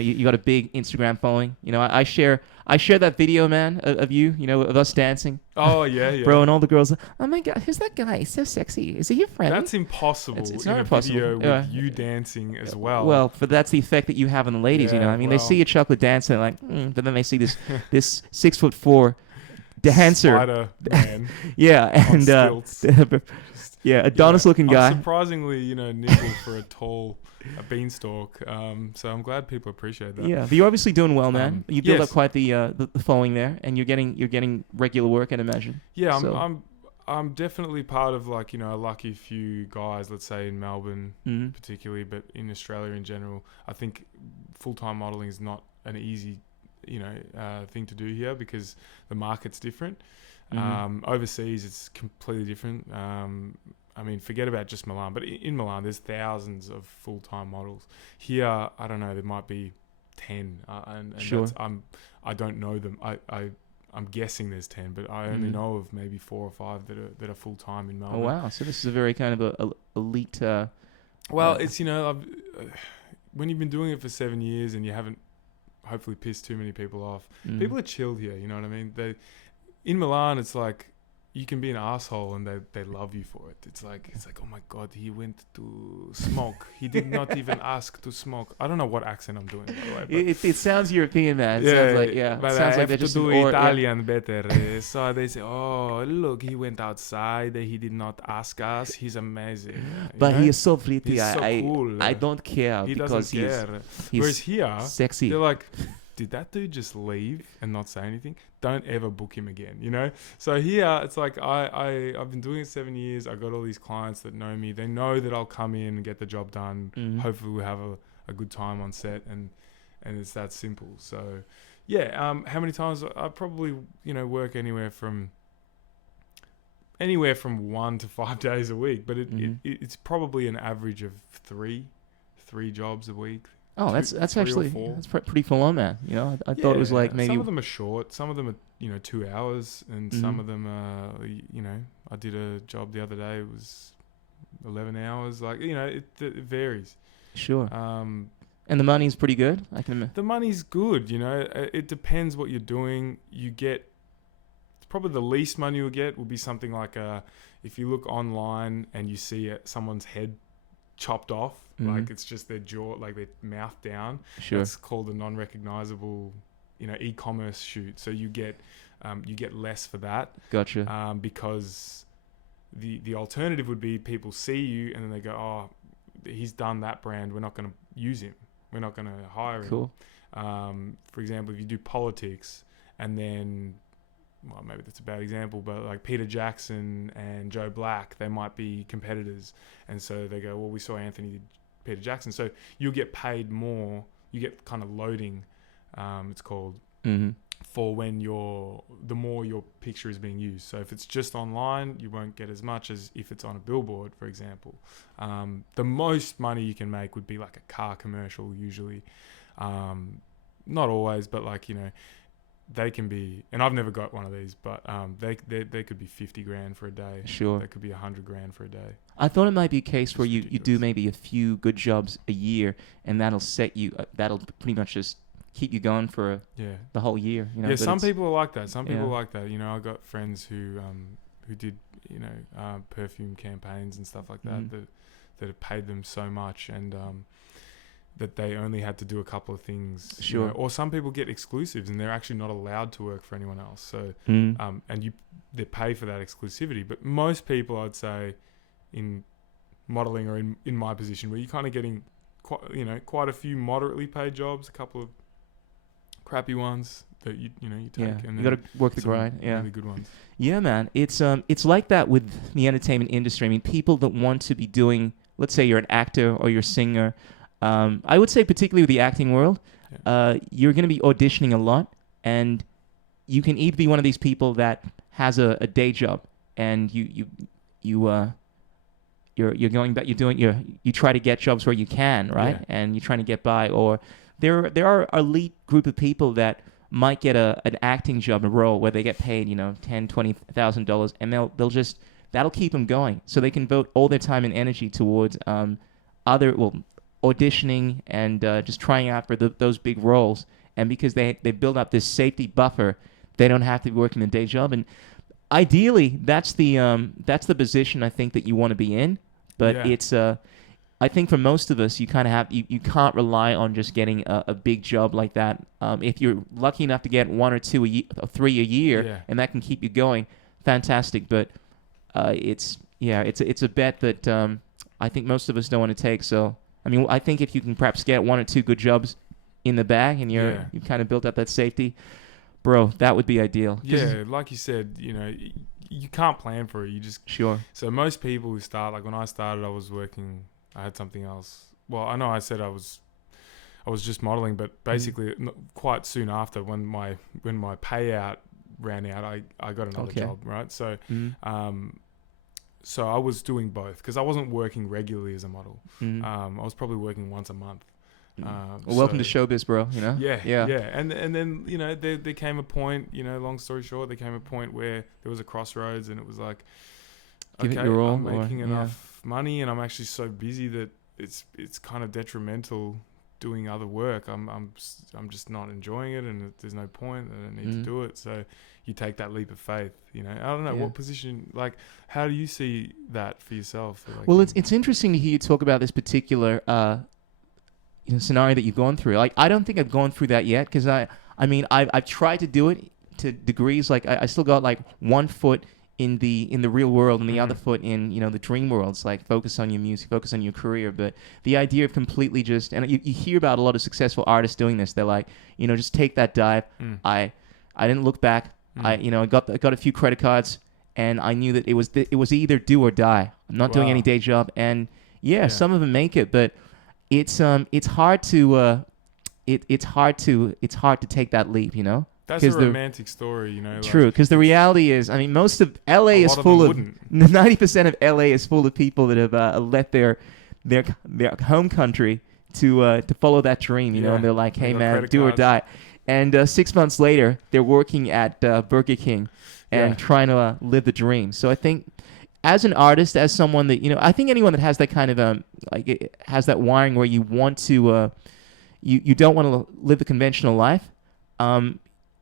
you got a big Instagram following. I share that video, man, of you, of us dancing. Oh yeah. Bro, and all the girls. Oh my God, who's that guy? He's so sexy. Is he your friend? That's impossible. It's in not a impossible. video with you dancing as well. Well, but that's the effect that you have on the ladies. Yeah, I mean, they see a chocolate dancer, like, but then they see this 6'4" dancer. Spider man. Yeah, and Adonis-looking guy. I'm surprisingly, nimble for a beanstalk. So I'm glad people appreciate that. Yeah, but you're obviously doing well, man. You build yes. up quite the following there, and you're getting regular work, I'd imagine. Yeah, So- I'm definitely part of a lucky few guys. Let's say in Melbourne, Mhm. particularly, but in Australia in general, I think full-time modeling is not an easy thing to do here because the market's different. Mhm. Overseas, it's completely different. I mean, forget about just Milan, but in Milan, there's thousands of full-time models. Here, I don't know, there might be 10, and Sure. I don't know them. I'm guessing there's 10, but I only Mhm. know of maybe 4 or 5 that are full-time in Melbourne. Oh wow! So this is a very kind of a elite. Well, it's when you've been doing it for 7 years and you haven't hopefully pissed too many people off. Mhm. People are chilled here, you know what I mean? In Milan, it's like you can be an asshole and they love you for it. It's like oh my God, he went to smoke. He did not even ask to smoke. I don't know what accent I'm doing, by the way. But It sounds European, man. It sounds like but It sounds I like have they're to just do an Italian better. So they say, oh look, he went outside. He did not ask us. He's amazing. But You know? he is so pretty. He's so cool. I don't care He because doesn't care. he's Whereas here, sexy. they're like, did that dude just leave and not say anything? Don't ever book him again, So here, it's like I've been doing it 7 years. I got all these clients that know me. They know that I'll come in and get the job done. Mhm. Hopefully we'll have a good time on set, and it's that simple. So, yeah. How many times I probably work anywhere from 1 to 5 days a week, but it's probably an average of three jobs a week. Oh, that's 3 or actually 4. that's pretty full on, man. I thought it was like maybe some of them are short, some of them are 2 hours, and some Mhm. of them are I did a job the other day. It was 11 hours. It varies. sure. Um, And the money's pretty good. I can. the money's good. It depends what you're doing. Probably the least money you'll get will be something like if you look online and you see someone's head chopped off, Mhm. like it's just their jaw, like their mouth down. Sure. It's called a non-recognizable, e-commerce shoot. So you get less for that, Gotcha. because the alternative would be people see you and then they go, oh, he's done that brand. We're not going to use him. We're not going to hire him. Cool. For example, if you do politics and then, well, maybe that's a bad example, but like Peter Jackson and Joe Black, they might be competitors. And so they go, well, we saw Anthony did Peter Jackson. So you'll get paid more. You get kind of loading, it's called, Mm-hmm. for when the more your picture is being used. So if it's just online, you won't get as much as if it's on a billboard, for example. The most money you can make would be like a car commercial usually. Not always, but they can be, and I've never got one of these, but they could be 50 grand for a day. Sure. They could be 100 grand for a day. I thought it might be a case where It's you do ridiculous. maybe a few good jobs a year, and that'll set you. That'll pretty much just keep you going for Yeah. the whole year. Yeah, but some it's- people are like that. Some people Yeah. are like that. I got friends who did perfume campaigns and stuff like that Mhm. that have paid them so much, and that they only had to do a couple of things. Sure. Or some people get exclusives and they're actually not allowed to work for anyone else. So Mm. and they pay for that exclusivity. But most people, I'd say, in modeling or in my position, where you're kind of getting quite a few moderately paid jobs, a couple of crappy ones, that you take. Yeah, And you got to work the some grind. Yeah, really good ones. yeah, man. It's like that with the entertainment industry. I mean, people that want to be doing, let's say you're an actor or you're a singer. I would say particularly with the acting world, you're going to be auditioning a lot, and you can either be one of these people that has a day job, and you're going back, you try to get jobs where you can, right? Yeah. And you're trying to get by, or there are elite group of people that might get an acting job, a role where they get paid, $10,000-$20,000, and that'll keep them going, so they can devote all their time and energy towards auditioning and just trying out for those big roles. And because they build up this safety buffer, they don't have to be working a day job. And ideally, that's the position I think that you want to be in. But it's I think for most of us, you kind of you can't rely on just getting a big job like that. If you're lucky enough to get 1 or 2 or 3 a year, and that can keep you going, fantastic. But it's a bet that I think most of us don't want to take. So I mean, I think if you can perhaps get 1 or 2 good jobs in the bag, and you've kind of built up that safety, bro, that would be ideal. Yeah, like you said, you can't plan for it. You just Sure. So most people who start, like when I started, I had something else. Well, I know I said I was just modeling, but basically quite soon after, when my payout ran out, I got another job, right? So so I was doing both because I wasn't working regularly as a model. I was probably working once a month. Well, welcome to showbiz, bro. Yeah. And then there came a point. Long story short, there came a point where there was a crossroads, and it was like, Give it your all, I'm making enough money, and I'm actually so busy that it's kind of detrimental doing other work. I'm just not enjoying it, and there's no point. I don't need to do it. So you take that leap of faith. I don't know what position. Like, how do you see that for yourself? Like, well, it's interesting to hear you talk about this particular scenario that you've gone through. Like, I don't think I've gone through that yet, because I've tried to do it to degrees. Like, I still got like one foot in the real world and the other foot in the dream worlds. Like, focus on your music, focus on your career. But the idea of completely and you hear about a lot of successful artists doing this. They're like, just take that dive. I didn't look back. I got a few credit cards, and I knew that it was either do or die. I'm not doing any day job. And some of them make it, but it's hard to take that leap, That's a romantic story, True, because the reality is, most of LA is full of 90% of LA is full of people that have left their home country to follow that dream, and they're like, hey man, do or die. And 6 months later, they're working at Burger King and trying to live the dream. So I think, as an artist, as someone that I think anyone that has that kind of has that wiring where you want to you don't want to live the conventional life,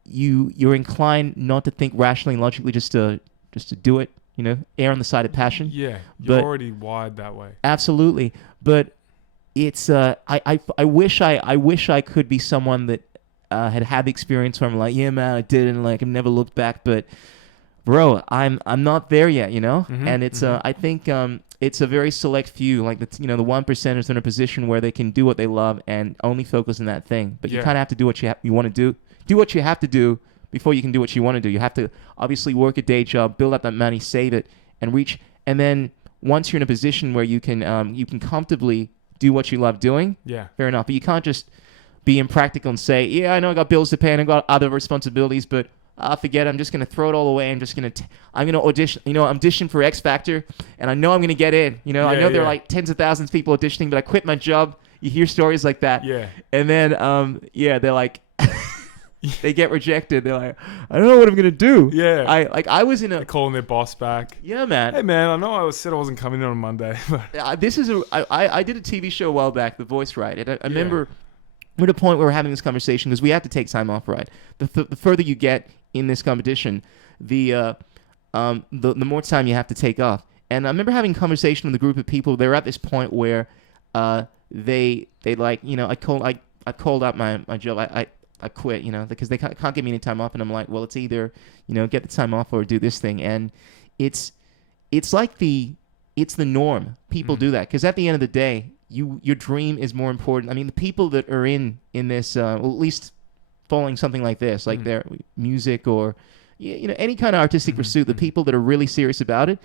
you're inclined not to think rationally and logically, just to do it, err on the side of passion. Yeah, you're already wired that way. Absolutely, but it's I wish I could be someone that had the experience where I'm like, yeah man, I did it, and like I've never looked back, but bro, I'm not there yet, and it's I think it's a very select few, like the 1%ers in a position where they can do what they love and only focus on that thing. But you kind of have to do what you want to do what you have to do before you can do what you want to do. You have to obviously work a day job, build up that money, save it, and reach. And then once you're in a position where you can comfortably do what you love doing, fair enough. But you can't just be impractical and say, yeah, I know I got bills to pay and I got other responsibilities, but forget it. I'm just going to throw it all away. I'm going to audition for X Factor, and I know I'm going to get in. I know there are like tens of thousands of people auditioning, but I quit my job. You hear stories like that. Yeah. And then, they're like, they get rejected. They're like, I don't know what I'm going to do. Yeah. I was in They're calling their boss back. Yeah, man. Hey, man, I know I said I wasn't coming in on Monday. But I did a TV show a while back, The Voice, right? And I remember we're at a point where we're having this conversation because we have to take time off, right? The further you get in this competition, the more time you have to take off. And I remember having a conversation with a group of people. They're at this point where they like, I called out my job. I quit, because they can't give me any time off. And I'm like, well, it's either, get the time off or do this thing. And it's like it's the norm. People do that because at the end of the day, your dream is more important. I mean, the people that are in this, well, at least following something like this, like their music or any kind of artistic pursuit, the people that are really serious about it,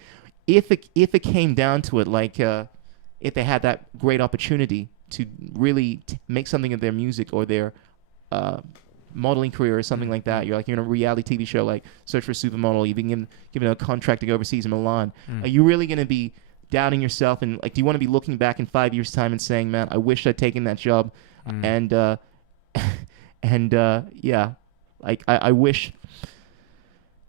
if it came down to it, like if they had that great opportunity to really make something of their music or their modeling career or something like that, you're in a reality TV show like Search for a Supermodel, you've been given a contract to go overseas in Milan, are you really going to be doubting yourself, and do you want to be looking back in 5 years' time and saying, man, I wish I'd taken that job, and I wish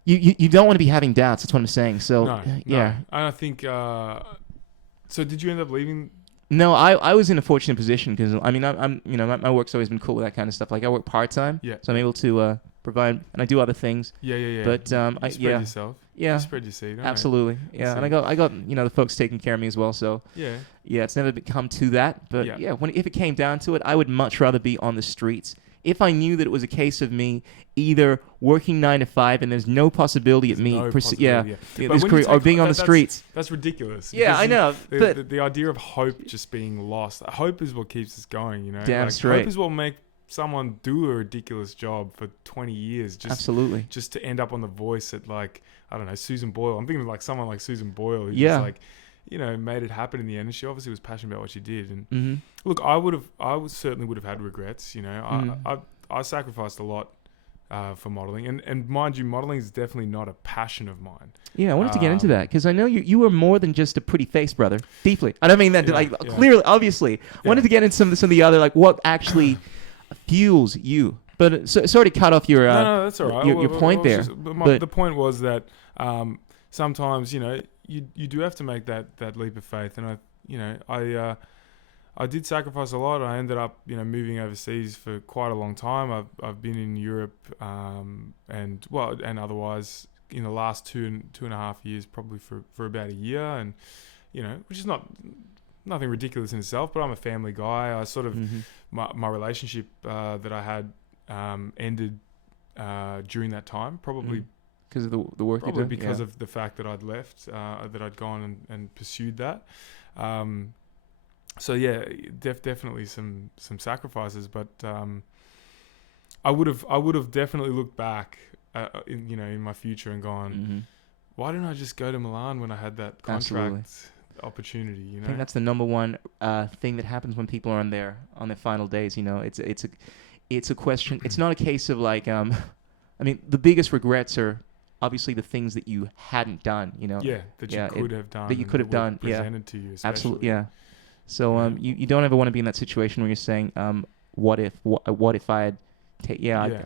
you don't want to be having doubts. That's what I'm saying. So no. I think so did you end up leaving? No, I was in a fortunate position because I'm my work's always been cool with that kind of stuff. Like I work part-time, so I'm able to provide, and I do other things. Yeah. But you spread yourself. Yeah, you spread your seed. Absolutely. Yeah, and I got the folks taking care of me as well. So yeah, it's never come to that. But if it came down to it, I would much rather be on the streets. If I knew that it was a case of me either working 9 to 5 and there's no possibility of me, this career, or being on the streets. That's ridiculous. Yeah, I know. But the idea of hope just being lost. Hope is what keeps us going. Damn straight. Hope is what makes someone do a ridiculous job for 20 years. Absolutely. Just to end up on The Voice at I don't know, Susan Boyle. I'm thinking of someone like Susan Boyle who just made it happen in the end. And she obviously was passionate about what she did. And look, I certainly would have had regrets. I sacrificed a lot for modeling, and mind you, modeling is definitely not a passion of mine. Yeah, I wanted to get into that because I know you were more than just a pretty face, brother. Deeply, I don't mean that clearly, obviously. I wanted to get into some of the other what actually fuels you. But sorry to cut off your no, that's all right. Your point there. The point was that sometimes you do have to make that leap of faith, and I did sacrifice a lot. I ended up moving overseas for quite a long time. I've been in Europe and otherwise in the last two and a half years, probably for about a year, and which is nothing ridiculous in itself. But I'm a family guy. I sort of my relationship that I had ended during that time, probably because of the work. Probably because of the fact that I'd left, that I'd gone and pursued that. So yeah, definitely some sacrifices, but I would have definitely looked back, in my future and gone, why didn't I just go to Milan when I had that contract opportunity? I think that's the number one thing that happens when people are on their final days. It's a question. It's not a case of the biggest regrets are obviously the things that you hadn't done. That you could have done. That you could have done. Presented to you, especially. Absolutely. Yeah. So you don't ever want to be in that situation where you're saying, what if I had I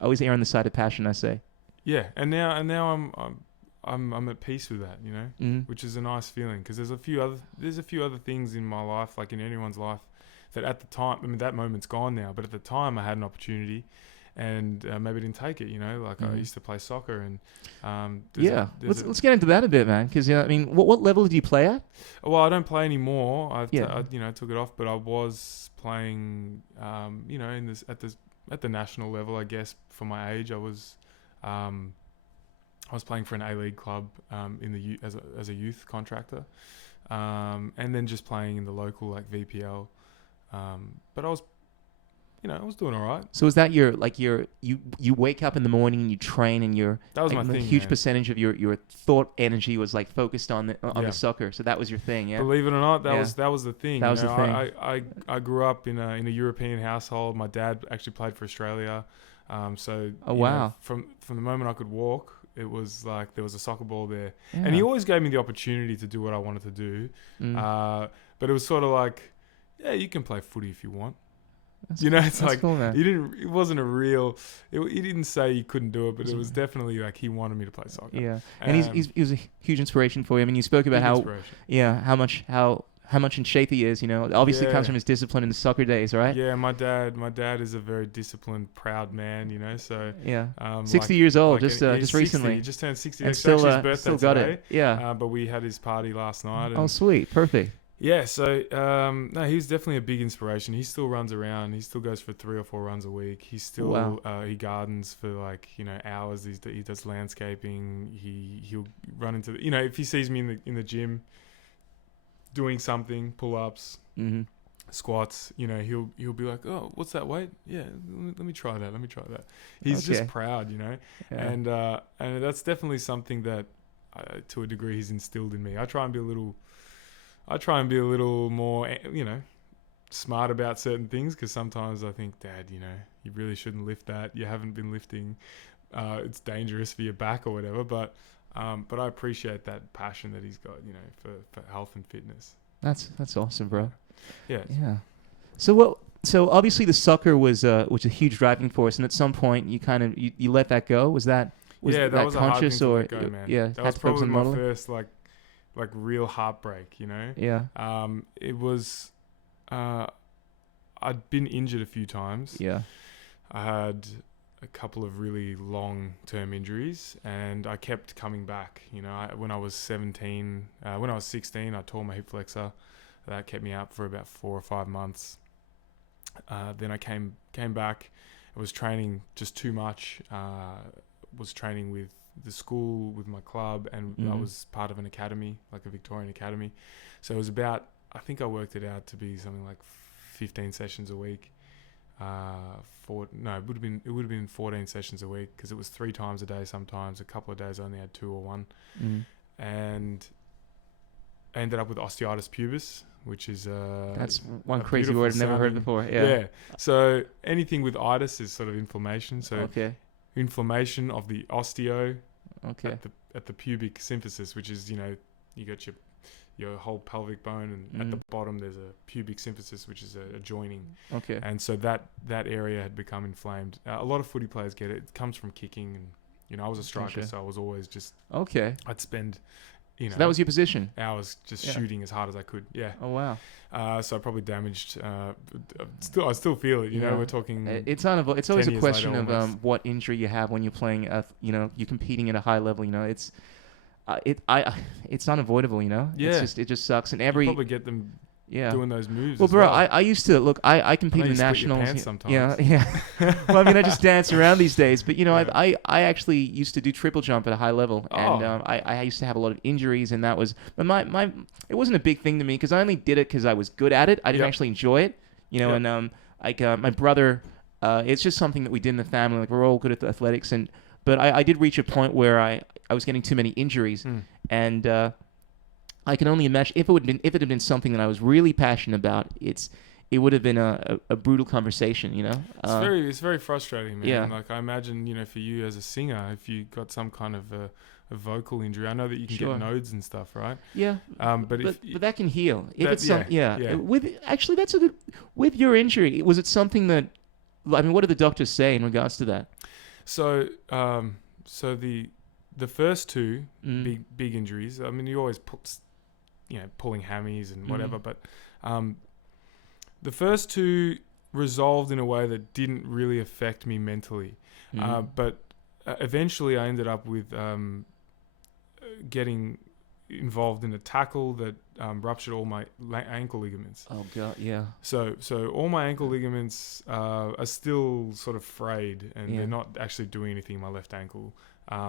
always err on the side of passion, I say. Yeah, and now I'm at peace with that, which is a nice feeling, because there's a few other things in my life, like in anyone's life, that at the time, that moment's gone now, but at the time I had an opportunity and maybe didn't take it, I used to play soccer and let's get into that a bit, man, because what level did you play at? Well, I don't play anymore. I took it off, but I was playing at the national level, I guess. For my age, I was playing for an A-League club as a youth contractor, and then just playing in the local VPL, but I was doing all right. So is that you wake up in the morning and you train, and that was my thing. A huge percentage of your thought energy was focused on the soccer. So that was your thing, yeah. Believe it or not, that was the thing. That was the thing. I grew up in a European household. My dad actually played for Australia, so from the moment I could walk, it was like there was a soccer ball there, and he always gave me the opportunity to do what I wanted to do. But it was sort of like, you can play footy if you want. It's like cool, man. It wasn't a real. He didn't say you couldn't do it, but it was definitely like he wanted me to play soccer. Yeah, and he was a huge inspiration for you. I mean, you spoke about how much in shape he is. Obviously comes from his discipline in the soccer days, right? Yeah, my dad is a very disciplined, proud man. So 60 years old, just 60, recently. He just turned 60. And It's actually his birthday still got today. it. Yeah. But we had his party last night. Oh, sweet, perfect. Yeah, so he was definitely a big inspiration. He still runs around. He still goes for 3 or 4 runs a week. He still he gardens for hours. He does landscaping. He'll run into if he sees me in the gym doing something, pull-ups, squats, you know, he'll be like, oh, what's that weight? Yeah, let me try that. He's just proud, you know, and that's definitely something that to a degree he's instilled in me. I try and be a little more, you know, smart about certain things, because sometimes I think, Dad, you know, you really shouldn't lift that. You haven't been lifting. It's dangerous for your back or whatever. But I appreciate that passion that he's got, you know, for health and fitness. That's awesome, bro. Yeah. Yeah. So obviously the soccer was a huge driving force, and at some point you kind of you let that go. Was that that was conscious a hard or thing to let go, man. Yeah, that was probably my first like real heartbreak, you know. Yeah. It was. I'd been injured a few times. Yeah. I had a couple of really long-term injuries, and I kept coming back. You know, when I was 16, I tore my hip flexor. That kept me out for about 4 or 5 months. Then I came back. I was training just too much. Was training with the school, with my club, and I was part of an academy, like a Victorian academy. So it was about, I think I worked it out to be something like 15 sessions a week. It would have been 14 sessions a week, because it was 3 times a day sometimes. A couple of days I only had 2 or 1. And I ended up with osteitis pubis, which is that's one crazy word I've never heard before. Yeah. So anything with itis is sort of inflammation. So inflammation of the osteo at the pubic symphysis, which is, you know, you got your whole pelvic bone, and at the bottom there's a pubic symphysis, which is a joining. Okay. And so that area had become inflamed. A lot of footy players get it. It comes from kicking, and you know, I was a striker, so I was always just I'd spend, you know, so that was your position. Hours just shooting as hard as I could. Yeah. Oh wow. So I probably damaged. I still feel it. You know, we're talking. It's always a question of what injury you have when you're playing. You know, you're competing at a high level. You know, it's unavoidable. You know. Yeah. It just sucks. And you probably get them. Yeah. Doing those moves. Well, bro, I used to look. I compete in nationals. Sometimes. Yeah. Well, I mean, I just dance around these days. But you know, I actually used to do triple jump at a high level, and I used to have a lot of injuries, and that was. But it wasn't a big thing to me, because I only did it because I was good at it. I didn't actually enjoy it, you know. And my brother, it's just something that we did in the family. Like, we're all good at athletics, but I did reach a point where I was getting too many injuries, and. I can only imagine if it had been something that I was really passionate about, it would have been a brutal conversation, you know. It's very frustrating, man. Yeah. Like, I imagine, you know, for you as a singer, if you got some kind of a vocal injury, I know that you can get nodes and stuff, right? Yeah. But that can heal. With your injury, was it something that, I mean, what did the doctors say in regards to that? So the first 2 big injuries, I mean, you always pulling hammies and whatever, but the first 2 resolved in a way that didn't really affect me mentally. But eventually I ended up with getting involved in a tackle that ruptured all my ankle ligaments. Oh God, yeah. So all my ankle ligaments are still sort of frayed, and they're not actually doing anything in my left ankle.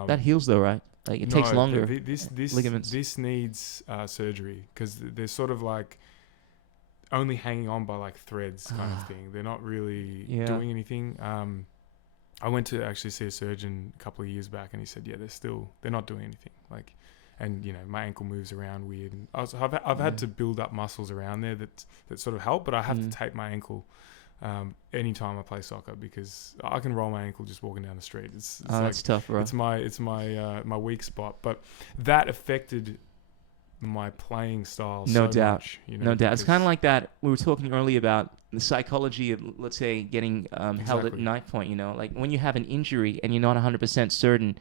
That heals though, right? Like, it takes longer. Ligaments. This needs surgery, because they're sort of like only hanging on by like threads, kind of thing. They're not really doing anything. I went to actually see a surgeon a couple of years back, and he said, they're not doing anything. Like, and you know, my ankle moves around weird, and I've had to build up muscles around there that sort of help, but I have to tape my ankle anytime I play soccer, because I can roll my ankle just walking down the street. It's that's tough, bro. It's my weak spot, but that affected my playing style. No doubt, much, you know, no doubt. It's kind of like that. We were talking earlier about the psychology of, let's say, getting held at knife point. You know, like when you have an injury and you're not 100% certain,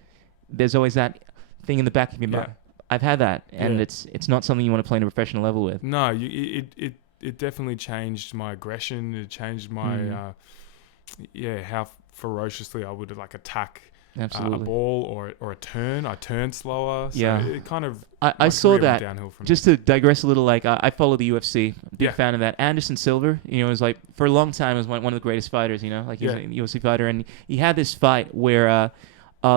there's always that thing in the back of your mind. I've had that, and it's not something you want to play on a professional level with. No, it definitely changed my aggression. It changed my how ferociously I would like attack a ball or a turn. I turned slower. So it kind of I saw that. Just to digress a little, like I follow the UFC. Big fan of that. Anderson Silva, you know, was like for a long time was one of the greatest fighters. You know, like he was a UFC fighter, and he had this fight where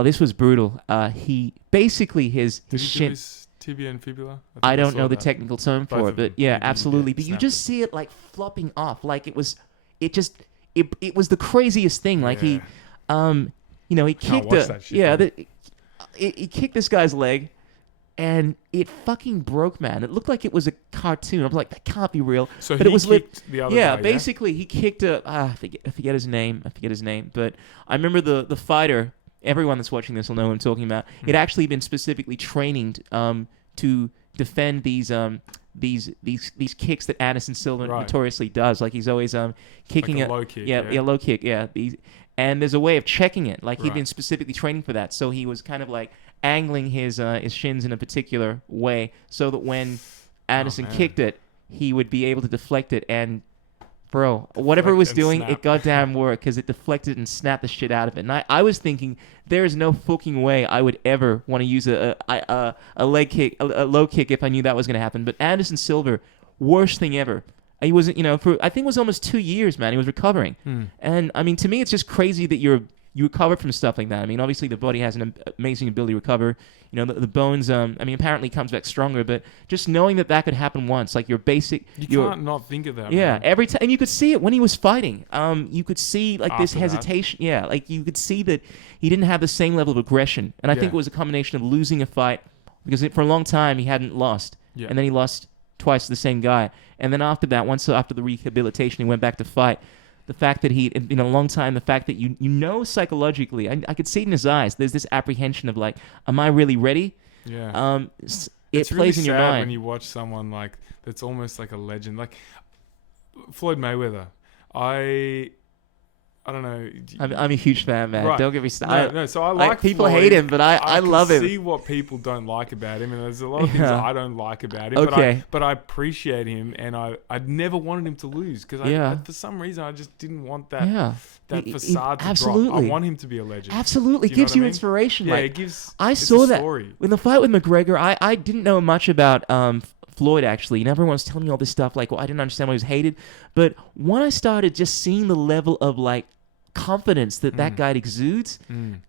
this was brutal. He basically his shin. tibia and fibula? I don't saw know the that. technical term Both for it, of but them. yeah, You absolutely. But you snapped just see it like flopping off, like it was the craziest thing. Like he Can't kicked watch that shit, yeah, man. he kicked this guy's leg, and it fucking broke, man. It looked like it was a cartoon. I was like, that can't be real. So but he it was kicked the other guy, basically he kicked I forget his name. But I remember the fighter. Everyone that's watching this will know what I'm talking about. It actually been specifically trained to defend these kicks that Anderson Silva notoriously does. Like he's always kicking like a low kick. yeah, low kick. Yeah, and there's a way of checking it. Like he'd been specifically training for that, so he was kind of like angling his shins in a particular way, so that when Anderson kicked it, he would be able to deflect it. And bro, whatever it was doing, it goddamn worked, because it deflected and snapped the shit out of it. And I was thinking, there is no fucking way I would ever want to use a leg kick, a low kick, if I knew that was going to happen. But Anderson Silva, worst thing ever. He wasn't, for I think it was almost 2 years, man. He was recovering, and I mean, to me, it's just crazy that you recover from stuff like that. I mean, obviously the body has an amazing ability to recover. The bones, apparently comes back stronger, but just knowing that could happen once, like your basic... You can't not think of that, yeah, man. every time. And you could see it when he was fighting. You could see, like, this After hesitation. Yeah, like, you could see that he didn't have the same level of aggression. And I think it was a combination of losing a fight, because for a long time he hadn't lost. Yeah. And then he lost twice to the same guy. And then after that, after the rehabilitation, he went back to fight. The fact that he, in a long time, the fact that psychologically, I could see it in his eyes, there's this apprehension of like, am I really ready? Yeah. It it's plays really in your sad mind. when you watch someone like that's almost like a legend, like Floyd Mayweather. I don't know. I'm a huge fan, man. Right. Don't get me started. No. So I like people Floyd. hate him, but I love him. I see what people don't like about him, and there's a lot of things I don't like about him. Okay. But I appreciate him, and I'd never wanted him to lose, because for some reason I just didn't want that facade to drop. I want him to be a legend. Absolutely, gives you inspiration. Yeah, like, it gives. I saw that story. in the fight with McGregor. I didn't know much about Floyd, actually, and everyone was telling me all this stuff. Like, I didn't understand why he was hated, but when I started just seeing the level of like confidence that guy exudes,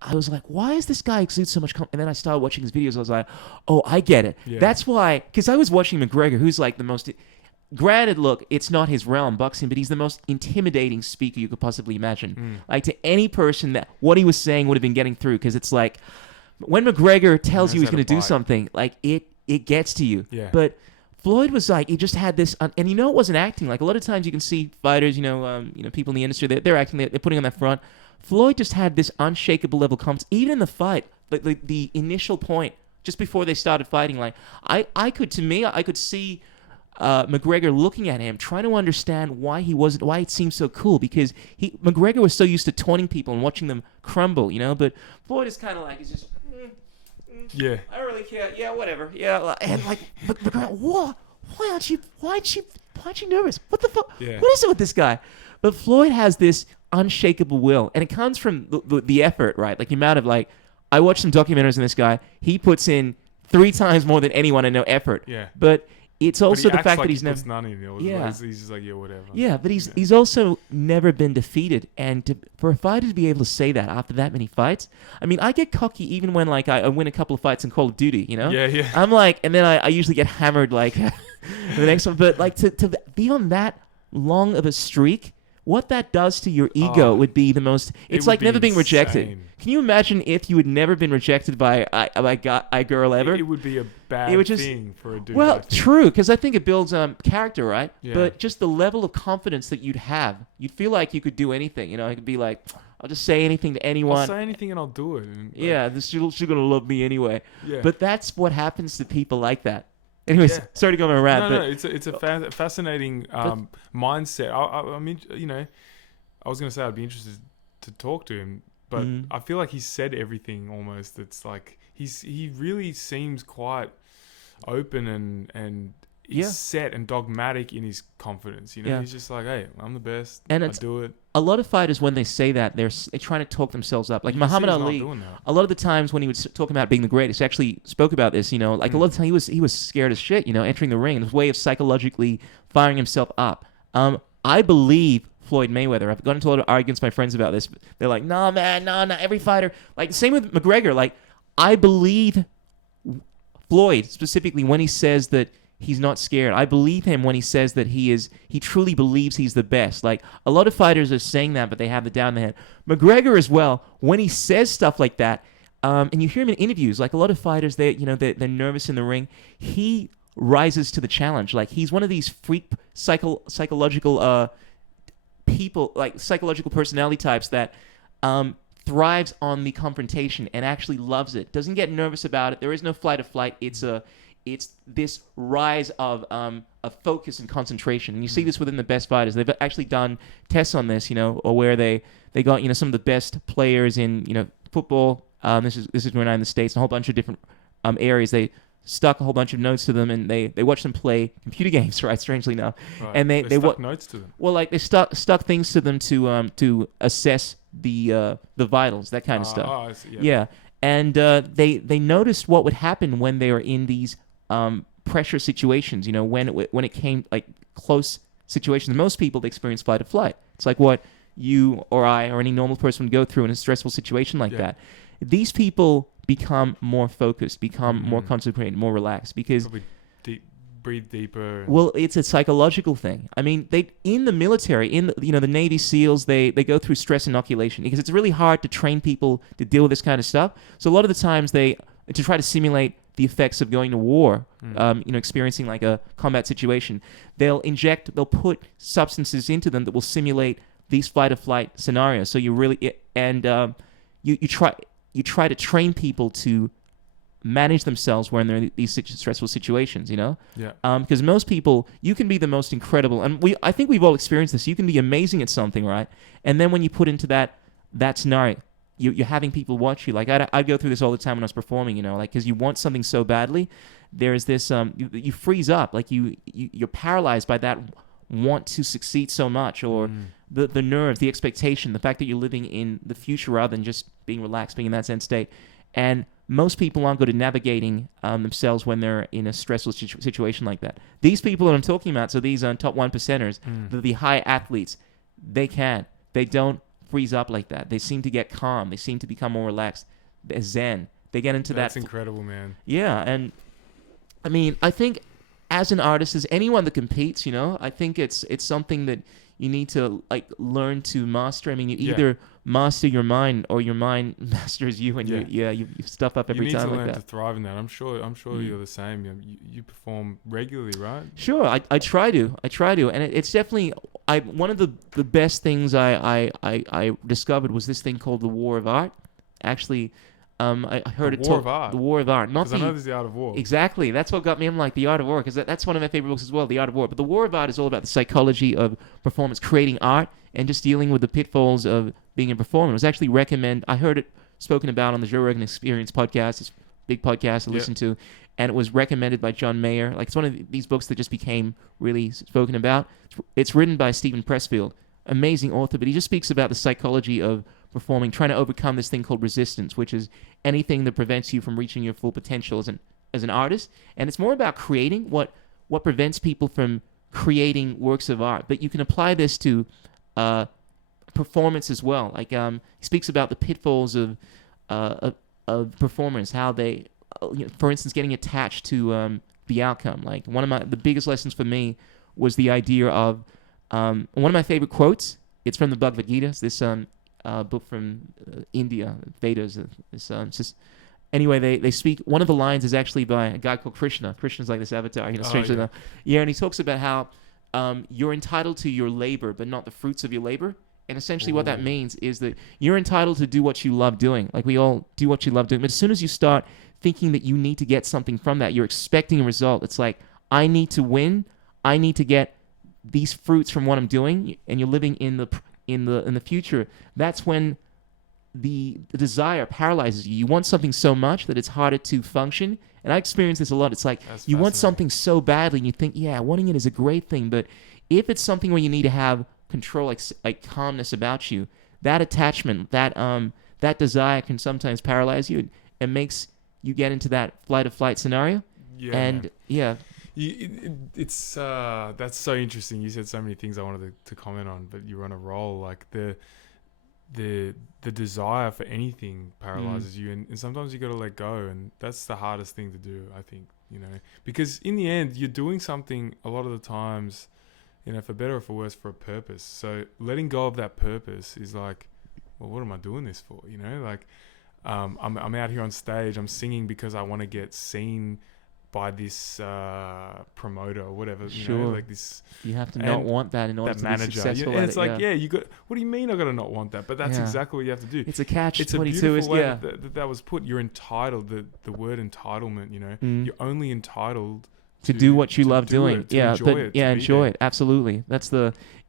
I was like, why is this guy exude so much confidence? And then I started watching his videos. I was like, oh, I get it. Yeah. That's why, because I was watching McGregor, who's like the most, granted, look, it's not his realm, boxing, but he's the most intimidating speaker you could possibly imagine. Like, to any person, that what he was saying would have been getting through, because it's like, when McGregor tells you he's going to do something, like, it gets to you. Yeah. But Floyd was like, he just had this, and it wasn't acting. Like, a lot of times you can see fighters, people in the industry, they're acting, they're putting on that front. Floyd just had this unshakable level of confidence, even in the fight, like the initial point, just before they started fighting. Like, I could see McGregor looking at him, trying to understand why it seemed so cool, because McGregor was so used to taunting people and watching them crumble, But Floyd is kind of like, he's just. Yeah. I don't really care. Yeah, whatever. Yeah, and like, McGregor, what? Why aren't you nervous? What the fuck? Yeah. What is it with this guy? But Floyd has this unshakable will, and it comes from the effort, right? Like, the amount of, like, I watched some documentaries on this guy. He puts in 3 times more than anyone and no effort. Yeah. But it's also the fact like that he's never. None in it. Yeah. He's just like, yeah, whatever. Yeah, but he's also never been defeated, and for a fighter to be able to say that after that many fights, I mean, I get cocky even when, like, I win a couple of fights in Call of Duty, Yeah. I'm like, and then I usually get hammered, like, the next one. But, like, to be on that long of a streak, what that does to your ego would be the most. It's like never being rejected. Can you imagine if you had never been rejected by a girl ever? It would be a bad thing for a dude. Well, true, because I think it builds character, right? Yeah. But just the level of confidence that you'd feel like you could do anything. I could be like, I'll just say anything to anyone. I'll say anything and I'll do it. And, she's gonna love me anyway. Yeah. But that's what happens to people like that. Anyways, sorry to go on a rant. No, it's a fascinating mindset. I mean, I was going to say I'd be interested to talk to him, but I feel like he's said everything almost. That's like he really seems quite open and he's set and dogmatic in his confidence. He's just like, hey, I'm the best. And I do it. A lot of fighters, when they say that, they're trying to talk themselves up. Like Muhammad Ali, a lot of the times when he was talking about being the greatest, he actually spoke about this. Like a lot of the time he was scared as shit. entering the ring, and his way of psychologically firing himself up. I believe Floyd Mayweather. I've gotten into a lot of arguments with my friends about this. They're like, "No, man, no. Every fighter." Like, same with McGregor. Like, I believe Floyd specifically, when he says that he's not scared, I believe him when he says that he truly believes he's the best. Like, a lot of fighters are saying that, but they have it down in their head. McGregor as well, when he says stuff like that, and you hear him in interviews, like a lot of fighters, they're nervous in the ring. He rises to the challenge. Like, he's one of these freak psychological people, like psychological personality types that thrives on the confrontation and actually loves it. Doesn't get nervous about it. There is no flight or flight. It's this rise of focus and concentration. And you see this within the best fighters. They've actually done tests on this, or where they got some of the best players in football. This is when I'm in the States, and a whole bunch of different areas. They stuck a whole bunch of notes to them, and they watched them play computer games, right? Strangely enough, right. And they stuck notes to them. Well, like they stuck things to them to assess the vitals, that kind of stuff. I see, yeah. And they noticed what would happen when they were in these pressure situations. When it came like close situations, most people, they experience fight or flight. It's like what you or I or any normal person would go through in a stressful situation like that. These people become more focused, become more concentrated, more relaxed, because probably breathe deeper. Well, it's a psychological thing. I mean, they in the military, in the Navy SEALs, they go through stress inoculation because it's really hard to train people to deal with this kind of stuff. So a lot of the times to try to simulate the effects of going to war, experiencing like a combat situation, they'll put substances into them that will simulate these fight or flight scenarios. So you really you try to train people to manage themselves when they're in these stressful situations, because most people, you can be the most incredible, and I think we've all experienced this. You can be amazing at something, right? And then when you put into that scenario, you're having people watch you. Like I go through this all the time when I was performing, like because you want something so badly, there's this you freeze up, like you're paralyzed by that want to succeed so much, or the nerves, the expectation, the fact that you're living in the future rather than just being relaxed, being in that Zen state. And most people aren't good at navigating themselves when they're in a stressful situation like that. These people that I'm talking about, so these top 1%ers, the high athletes, they don't freeze up like that. They seem to get calm. They seem to become more relaxed. They're Zen. They get into That's incredible, man. Yeah, and I mean, I think as an artist, as anyone that competes, I think it's something that you need to like learn to master. I mean, you either master your mind or your mind masters you, and you stuff up every time like that. You need to learn to thrive in that. I'm sure you're the same. You perform regularly, right? Sure, I try to, and it's definitely one of the best things I discovered was this thing called the War of Art. Actually, I heard the War of Art. The War of Art, not because I know there's the Art of War. Exactly, that's what got me. I'm like the Art of War, because that's one of my favorite books as well, the Art of War. But the War of Art is all about the psychology of performance, creating art, and just dealing with the pitfalls of being a performer. It was actually I heard it spoken about on the Joe Rogan Experience podcast, this big podcast I listen to, and it was recommended by John Mayer. Like, it's one of these books that just became really spoken about. It's written by Stephen Pressfield, amazing author, but he just speaks about the psychology of performing, trying to overcome this thing called resistance, which is anything that prevents you from reaching your full potential as an artist. And it's more about creating what prevents people from creating works of art. But you can apply this to performance as well. Like he speaks about the pitfalls of performers, how they, for instance, getting attached to the outcome. Like one of the biggest lessons for me was the idea of one of my favorite quotes. It's from the Bhagavad Gita. It's this book from India, Vedas. Anyway, they speak. One of the lines is actually by a guy called Krishna. Krishna's like this avatar, strangely enough. Yeah, and he talks about how you're entitled to your labor, but not the fruits of your labor. And essentially what that means is that you're entitled to do what you love doing. Like, we all do what you love doing. But as soon as you start thinking that you need to get something from that, you're expecting a result. It's like, I need to win. I need to get these fruits from what I'm doing. And you're living in the future. That's when the desire paralyzes you. You want something so much that it's harder to function. And I experience this a lot. It's like, you want something so badly and you think, yeah, wanting it is a great thing. But if it's something where you need to have control, like calmness about you, that attachment, that desire can sometimes paralyze you. It makes you get into that flight or flight scenario. Yeah. And it's that's so interesting. You said so many things I wanted to comment on, but you're on a roll. Like the desire for anything paralyzes you, and sometimes you got to let go, and that's the hardest thing to do, I think, because in the end you're doing something a lot of the times, for better or for worse, for a purpose. So letting go of that purpose is like, well, what am I doing this for? I'm out here on stage, I'm singing because I want to get seen by this promoter or whatever. Sure. Like this. You have to not want that in order to manager. be successful. And it's like, you got. What do you mean I got to not want that? But that's exactly what you have to do. It's a catch. It's 22 a beautiful is way yeah. that was put. You're entitled. The word entitlement. You're only entitled to do what you love doing. Enjoy it. Absolutely.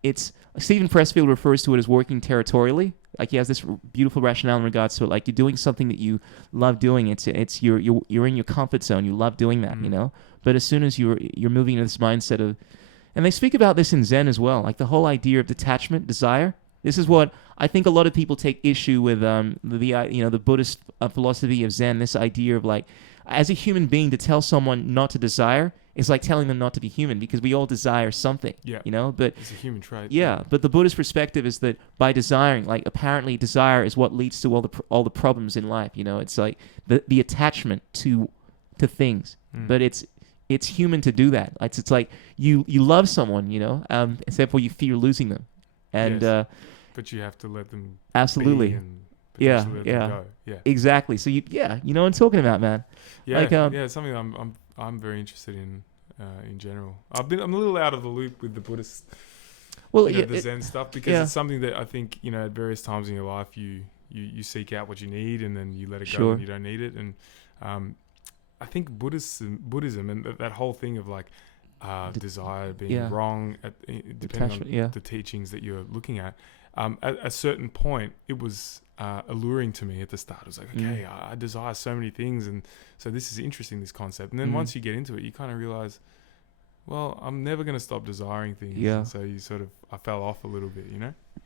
It's Stephen Pressfield refers to it as working territorially. Like he has this beautiful rationale in regards to it. Like you're doing something that you love doing. It's you're in your comfort zone. You love doing that, But as soon as you're moving into this mindset of, and they speak about this in Zen as well, like the whole idea of detachment, desire. This is what I think a lot of people take issue with the Buddhist philosophy of Zen. This idea of like, as a human being, to tell someone not to desire is like telling them not to be human, because we all desire something. Yeah. But it's a human trait. Yeah, but the Buddhist perspective is that by desiring, like apparently desire is what leads to all the problems in life. It's like the attachment to things. But it's human to do that. It's like you love someone, except for you fear losing them, and but you have to let them absolutely. Be and let them go. Yeah, exactly. So you know what I'm talking about, man. Yeah, it's something I'm very interested in general. I'm a little out of the loop with the Buddhist, the Zen stuff, because it's something that I think at various times in your life you seek out what you need, and then you let it go when you don't need it. And I think Buddhism and that whole thing of like desire being wrong, depending on the teachings that you're looking at. At a certain point, it was alluring to me at the start. It was like, okay, I desire so many things, and so this is interesting, this concept. And then once you get into it, you kind of realize, well, I'm never going to stop desiring things. Yeah. And so I fell off a little bit,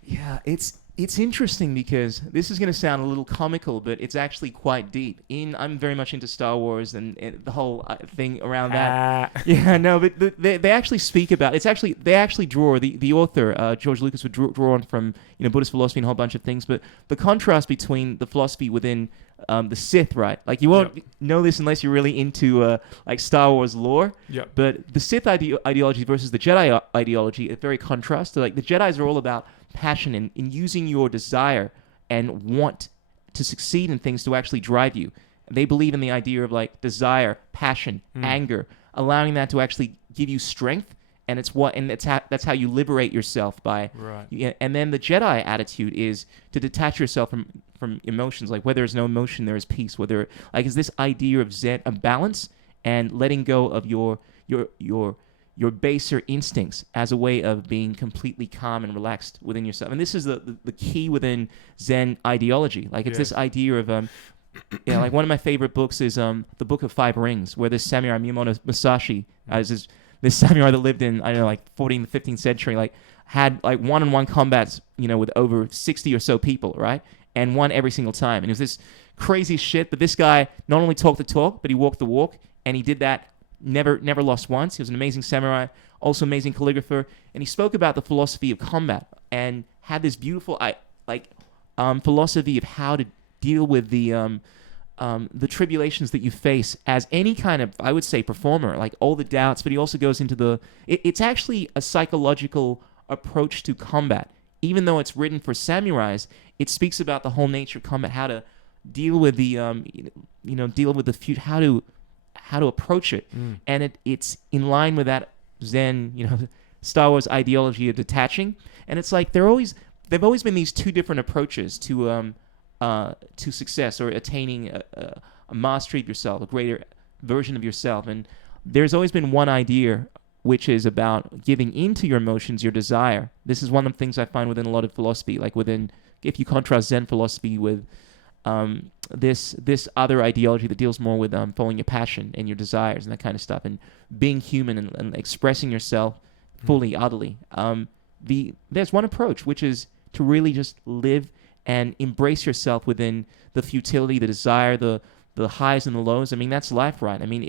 Yeah, it's interesting because this is going to sound a little comical, but it's actually quite deep. I'm very much into Star Wars and the whole thing around that. Yeah, no, but they actually speak about they actually draw the author George Lucas would draw on from Buddhist philosophy and a whole bunch of things, but the contrast between the philosophy within the Sith, right? Like you won't know this unless you're really into like Star Wars lore. Yeah. But the Sith ideology versus the Jedi ideology is very contrasted. Like the Jedis are all about passion and in using your desire and want to succeed in things to actually drive you. They believe in the idea of like desire, passion, anger, allowing that to actually give you strength, and that's how you liberate yourself by. Right. And then the Jedi attitude is to detach yourself from emotions. Like where there is no emotion, there is peace. Whether like is this idea of Zen, of balance and letting go of your baser instincts as a way of being completely calm and relaxed within yourself. And this is the key within Zen ideology. Like it's this idea of like one of my favorite books is the Book of Five Rings, where this samurai Miyamoto Musashi, this samurai that lived in like 14th, 15th century, like had like one-on-one combats, with over 60 or so people, right? And won every single time. And it was this crazy shit, but this guy not only talked the talk, but he walked the walk, and he did that. Never lost once. He was an amazing samurai, also amazing calligrapher, and he spoke about the philosophy of combat and had this beautiful philosophy of how to deal with the tribulations that you face as any kind of, I would say, performer, like all the doubts. But he also goes into it's actually a psychological approach to combat. Even though it's written for samurais, it speaks about the whole nature of combat, how to deal with the deal with the future, how to approach it. And it's in line with that Zen, Star Wars ideology of detaching. And it's like they've always been these two different approaches to success or attaining a mastery of yourself, a greater version of yourself. And there's always been one idea, which is about giving into your emotions, your desire. This is one of the things I find within a lot of philosophy, like if you contrast Zen philosophy with this other ideology that deals more with following your passion and your desires and that kind of stuff, and being human and expressing yourself fully, utterly. There's one approach, which is to really just live and embrace yourself within the futility, the desire, the highs and the lows. I mean, that's life, right? I mean,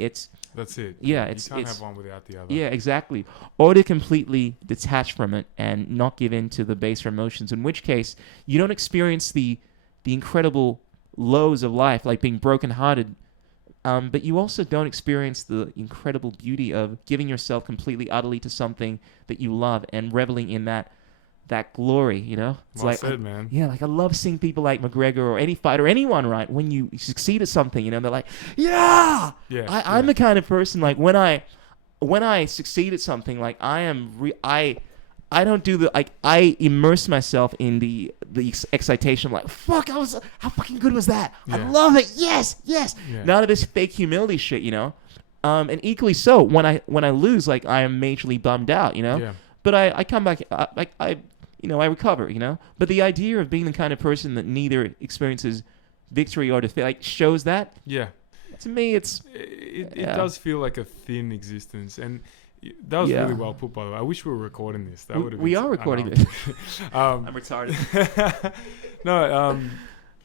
That's it. Yeah, you can't have one without the other. Yeah, exactly. Or to completely detach from it and not give in to the baser emotions, in which case you don't experience the incredible lows of life, like being brokenhearted, but you also don't experience the incredible beauty of giving yourself completely, utterly to something that you love and reveling in that glory, you know? It's Well like, said, man. Yeah, like I love seeing people like McGregor or any fighter, anyone, right? When you succeed at something, you know, they're like, yeah! I'm the kind of person, like, when I succeed at something, like, I don't do the, like, I immerse myself in the excitation. I'm like, fuck, how fucking good was that? I love it. Yes. Yeah. None of this fake humility shit, you know? And equally so, when I lose, like, I am majorly bummed out, you know? Yeah. But I come back, I recover, you know? But the idea of being the kind of person that neither experiences victory or defeat, like, shows that. Yeah. To me, it does feel like a thin existence. And that was really well put, by the way. I wish we were recording this. That would have been. We are recording this. I'm retarded. No,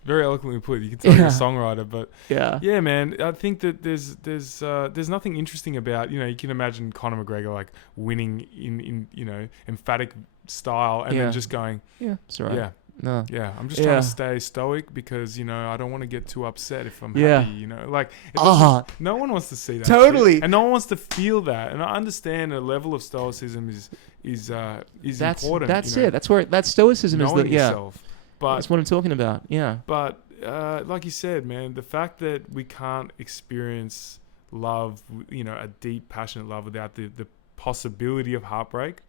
very eloquently put. You can tell you're a songwriter, but yeah, man. I think that there's nothing interesting about, you know, you can imagine Conor McGregor like winning in you know, emphatic style and then just going, it's all right. I'm just trying to stay stoic because, you know, I don't want to get too upset if I'm happy, you know, like no one wants to see that shit. And no one wants to feel that, and I understand a level of stoicism is important. That's you know? it. That's where that stoicism knowing is. Yourself. But that's what I'm talking about. Yeah. But like you said, man, the fact that we can't experience love, you know, a deep, passionate love without the possibility of heartbreak,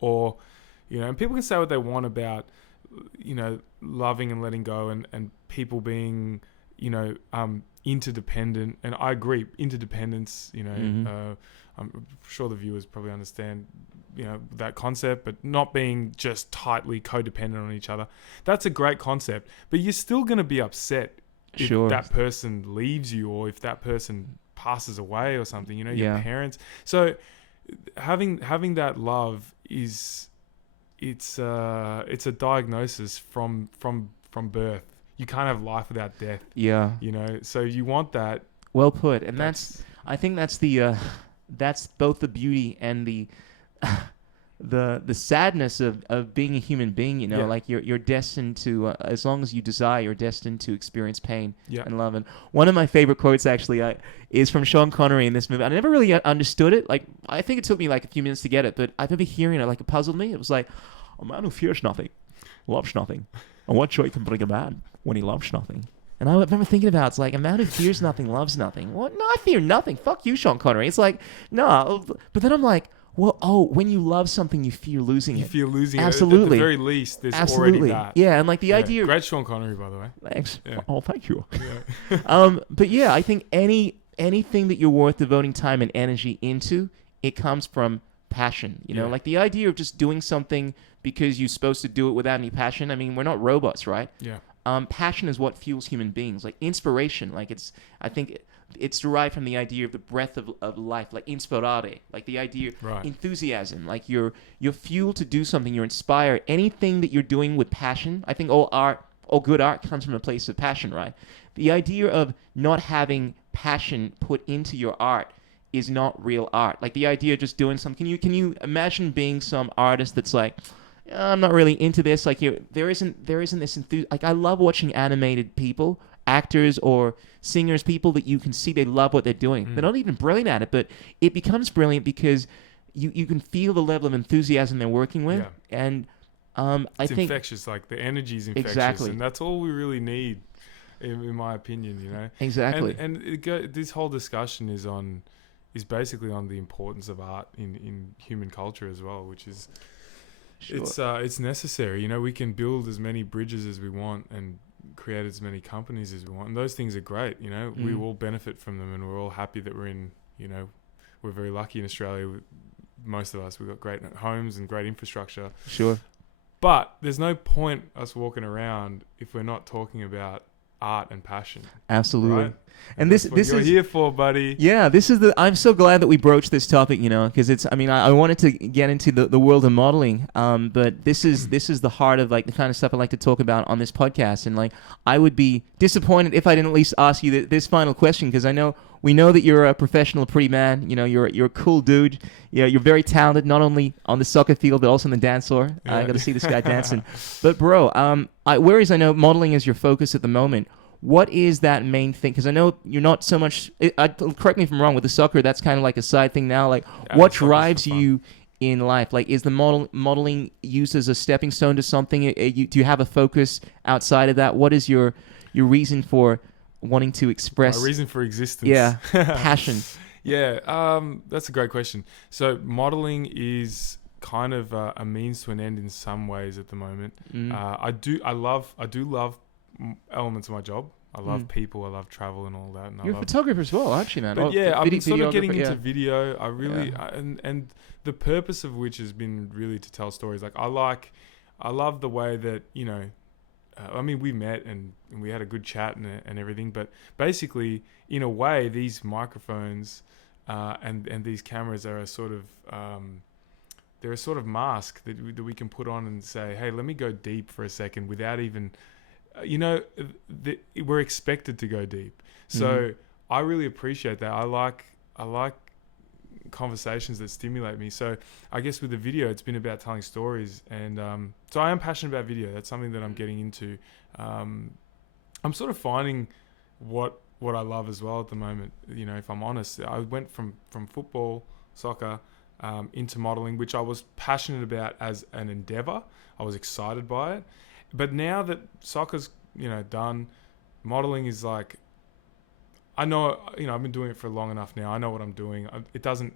or, you know, and people can say what they want about, you know, loving and letting go and people being, you know, interdependent. And I agree, interdependence, you know, I'm sure the viewers probably understand, you know, that concept, but not being just tightly codependent on each other. That's a great concept, but you're still going to be upset if that person leaves you or if that person passes away or something, you know, your parents. So having that love it's a diagnosis from birth. You can't have life without death. Yeah. You know, so you want that. Well put. And I think that's the that's both the beauty and the sadness of being a human being, you know, like you're destined to, as long as you desire, you're destined to experience pain and love. And one of my favorite quotes actually is from Sean Connery in this movie. I never really understood it. Like, I think it took me like a few minutes to get it, but I remember hearing it, like it puzzled me. It was like, a man who fears nothing, loves nothing. And what joy can bring a man when he loves nothing? And I remember thinking about, it's like, a man who fears nothing, loves nothing. What? No, I fear nothing. Fuck you, Sean Connery. It's like, no. But then I'm like, well, when you love something, you fear losing it. You fear losing Absolutely. it. At the very least, there's already that. Yeah, and like the idea... Great Sean Connery, by the way. Thanks. Yeah. Oh, thank you. But yeah, I think anything that you're worth devoting time and energy into, it comes from passion. You know, like the idea of just doing something because you're supposed to do it without any passion. I mean, we're not robots, right? Yeah. Passion is what fuels human beings. Like inspiration, like I think it's derived from the idea of the breath of life, like inspirare, like the idea enthusiasm, like you're fueled to do something, you're inspired. Anything that you're doing with passion, I think all good art comes from a place of passion, right? The idea of not having passion put into your art is not real art. Like the idea of just doing something. Can you imagine being some artist that's like, I'm not really into this. Like there isn't this enthusiasm. Like I love watching animated people, actors or singers, people that you can see they love what they're doing. They're not even brilliant at it, but it becomes brilliant because you can feel the level of enthusiasm they're working with. Yeah. And I think infectious. Like the energy's infectious, exactly. And that's all we really need, in my opinion. You know, exactly. And this whole discussion is basically on the importance of art in human culture as well, which is. Sure. It's necessary. You know, we can build as many bridges as we want and create as many companies as we want. And those things are great. You know, we all benefit from them and we're all happy that we're in, you know, we're very lucky in Australia. Most of us, we've got great homes and great infrastructure. Sure. But there's no point us walking around if we're not talking about art and passion. Absolutely. Right? And this you're is here for, buddy. Yeah, I'm so glad that we broached this topic, you know, because I wanted to get into the world of modeling, but this is the heart of like the kind of stuff I like to talk about on this podcast. And like, I would be disappointed if I didn't at least ask you this final question, because I know we know that you're a professional pretty man. You know, you're a cool dude. Yeah, you're very talented, not only on the soccer field but also on the dance floor. I got to see this guy dancing. But bro, whereas I know modeling is your focus at the moment, what is that main thing? Because I know you're not so much. Correct me if I'm wrong. With the soccer, that's kind of like a side thing now. Like, what drives you in life? Like, is the modeling used as a stepping stone to something? Do you have a focus outside of that? What is your reason for wanting to express? My reason for existence. Yeah, passion. Yeah, that's a great question. So modeling is kind of a means to an end in some ways at the moment. I do love elements of my job. I love people. I love travel and all that. And You're a photographer as well, aren't you, man? But I've been sort of getting into yeah. video. I really and the purpose of which has been really to tell stories. Like I love the way that, you know, I mean, we met and we had a good chat and everything. But basically, in a way, these microphones and these cameras are a sort of they're a sort of mask that we can put on and say, hey, let me go deep for a second without even. You know, we're expected to go deep. So I really appreciate that. I like conversations that stimulate me. So I guess with the video, it's been about telling stories. And so I am passionate about video. That's something that I'm getting into. I'm sort of finding what I love as well at the moment. You know, if I'm honest, I went from football, soccer, into modeling, which I was passionate about as an endeavor. I was excited by it. But now that soccer's, you know, done, modeling is like, I know, you know, I've been doing it for long enough now. I know what I'm doing. It doesn't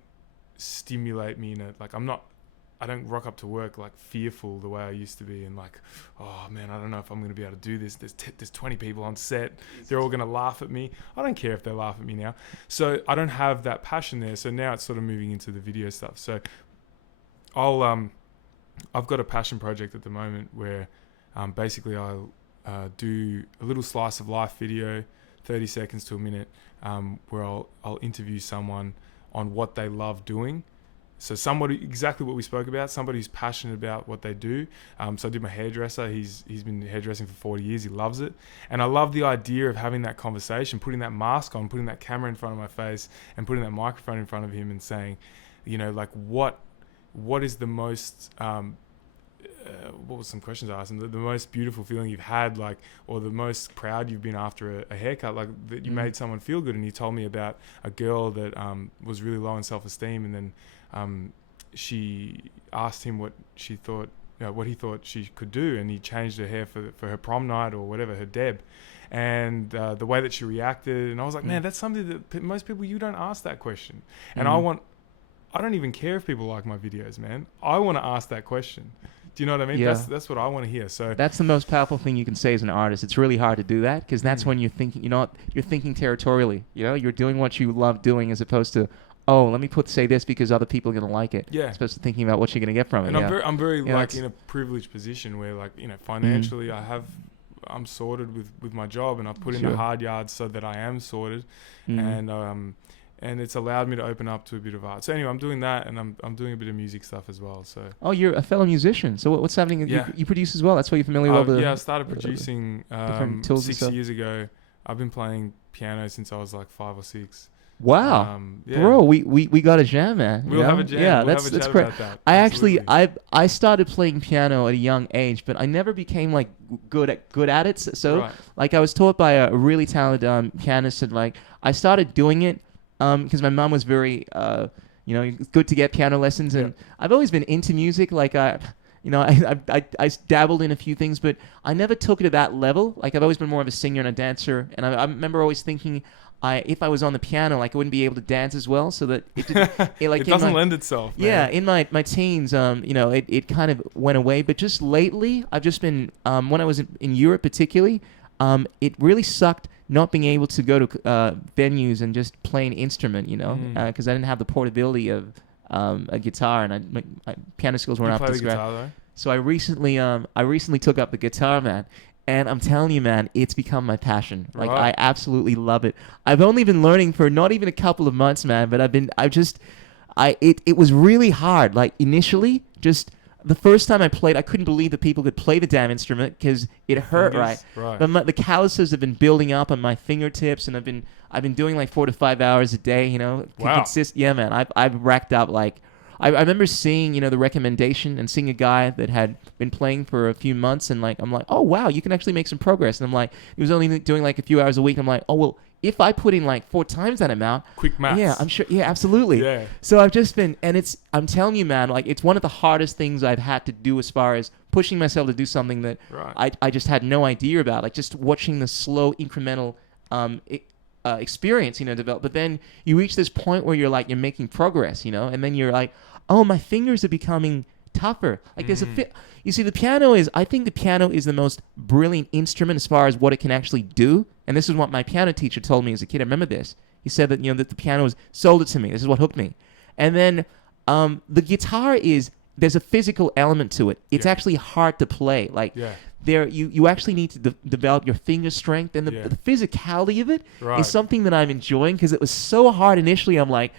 stimulate me in it. Like I don't rock up to work like fearful the way I used to be and like, oh man, I don't know if I'm going to be able to do this. There's 20 people on set. They're all going to laugh at me. I don't care if they laugh at me now. So I don't have that passion there. So now it's sort of moving into the video stuff. So I've got a passion project at the moment where basically I'll do a little slice of life video, 30 seconds to a minute, where I'll interview someone on what they love doing. So somebody, exactly what we spoke about, somebody who's passionate about what they do. So I did my hairdresser. He's been hairdressing for 40 years. He loves it. And I love the idea of having that conversation, putting that mask on, putting that camera in front of my face and putting that microphone in front of him and saying, you know, like what is the most... what were some questions I asked him? The most beautiful feeling you've had, like, or the most proud you've been after a haircut, like that you made someone feel good. And he told me about a girl that was really low in self-esteem, and then she asked him what she thought, you know, what he thought she could do, and he changed her hair for her prom night or whatever, her deb. And the way that she reacted, and I was like, man, that's something that most people, you don't ask that question. And I don't even care if people like my videos, man. I want to ask that question. Do you know what I mean? Yeah. That's what I want to hear. So that's the most powerful thing you can say as an artist. It's really hard to do that because that's when you're thinking, you know, you're thinking territorially. You know, you're doing what you love doing as opposed to, oh, let me say this because other people are gonna like it. Yeah. As opposed to thinking about what you're gonna get from it. And yeah. I'm very like in a privileged position where, like, you know, financially I'm sorted with my job, and I've put in the hard yards so that I am sorted, and it's allowed me to open up to a bit of art. So anyway, I'm doing that, and I'm doing a bit of music stuff as well. So you're a fellow musician. So what's happening? Yeah. You produce as well. That's why you're familiar with all the... Yeah, I started producing different tools 6 years ago. I've been playing piano since I was like 5 or 6. Wow, bro, we got a jam, man. We'll have a jam. Yeah, we'll that's great. That. I started playing piano at a young age, but I never became like good at it. So like I was taught by a really talented pianist, and like I started doing it because my mom was very good to get piano lessons, and I've always been into music. Like I dabbled in a few things, but I never took it to that level. Like I've always been more of a singer and a dancer, and I remember always thinking, if I was on the piano, like I wouldn't be able to dance as well, so that it didn't, it doesn't lend itself. Man. Yeah, in my teens, it kind of went away. But just lately, I've just been when I was in Europe, particularly, it really sucked not being able to go to venues and just play an instrument, because I didn't have the portability of a guitar, and my piano skills weren't up to scratch. So I recently took up the guitar, man. And I'm telling you, man, it's become my passion. Like I absolutely love it. I've only been learning for not even a couple of months, man. But it was really hard. Like initially, just the first time I played, I couldn't believe that people could play the damn instrument because it hurt, Fingers, right? right. The calluses have been building up on my fingertips, and I've been doing like 4 to 5 hours a day. Wow. Yeah, man. I've racked up like. I remember seeing, the recommendation and seeing a guy that had been playing for a few months, and I'm like, oh wow, you can actually make some progress. And I'm like, he was only doing like a few hours a week. And I'm like, oh well, if I put in like 4 times that amount, Quick maths. yeah, I'm sure. Yeah, absolutely. Yeah. So I've just been, and I'm telling you, man, like it's one of the hardest things I've had to do as far as pushing myself to do something that I just had no idea about, like just watching the slow incremental experience, develop. But then you reach this point where you're making progress, and then you're like, oh, my fingers are becoming tougher. Like there's you see, I think the piano is the most brilliant instrument as far as what it can actually do. And this is what my piano teacher told me as a kid. I remember this. He said that, that the piano sold it to me. This is what hooked me. And then the guitar there's a physical element to it. It's actually hard to play. You actually need to develop your finger strength, and the physicality of it is something that I'm enjoying because it was so hard initially. I'm like,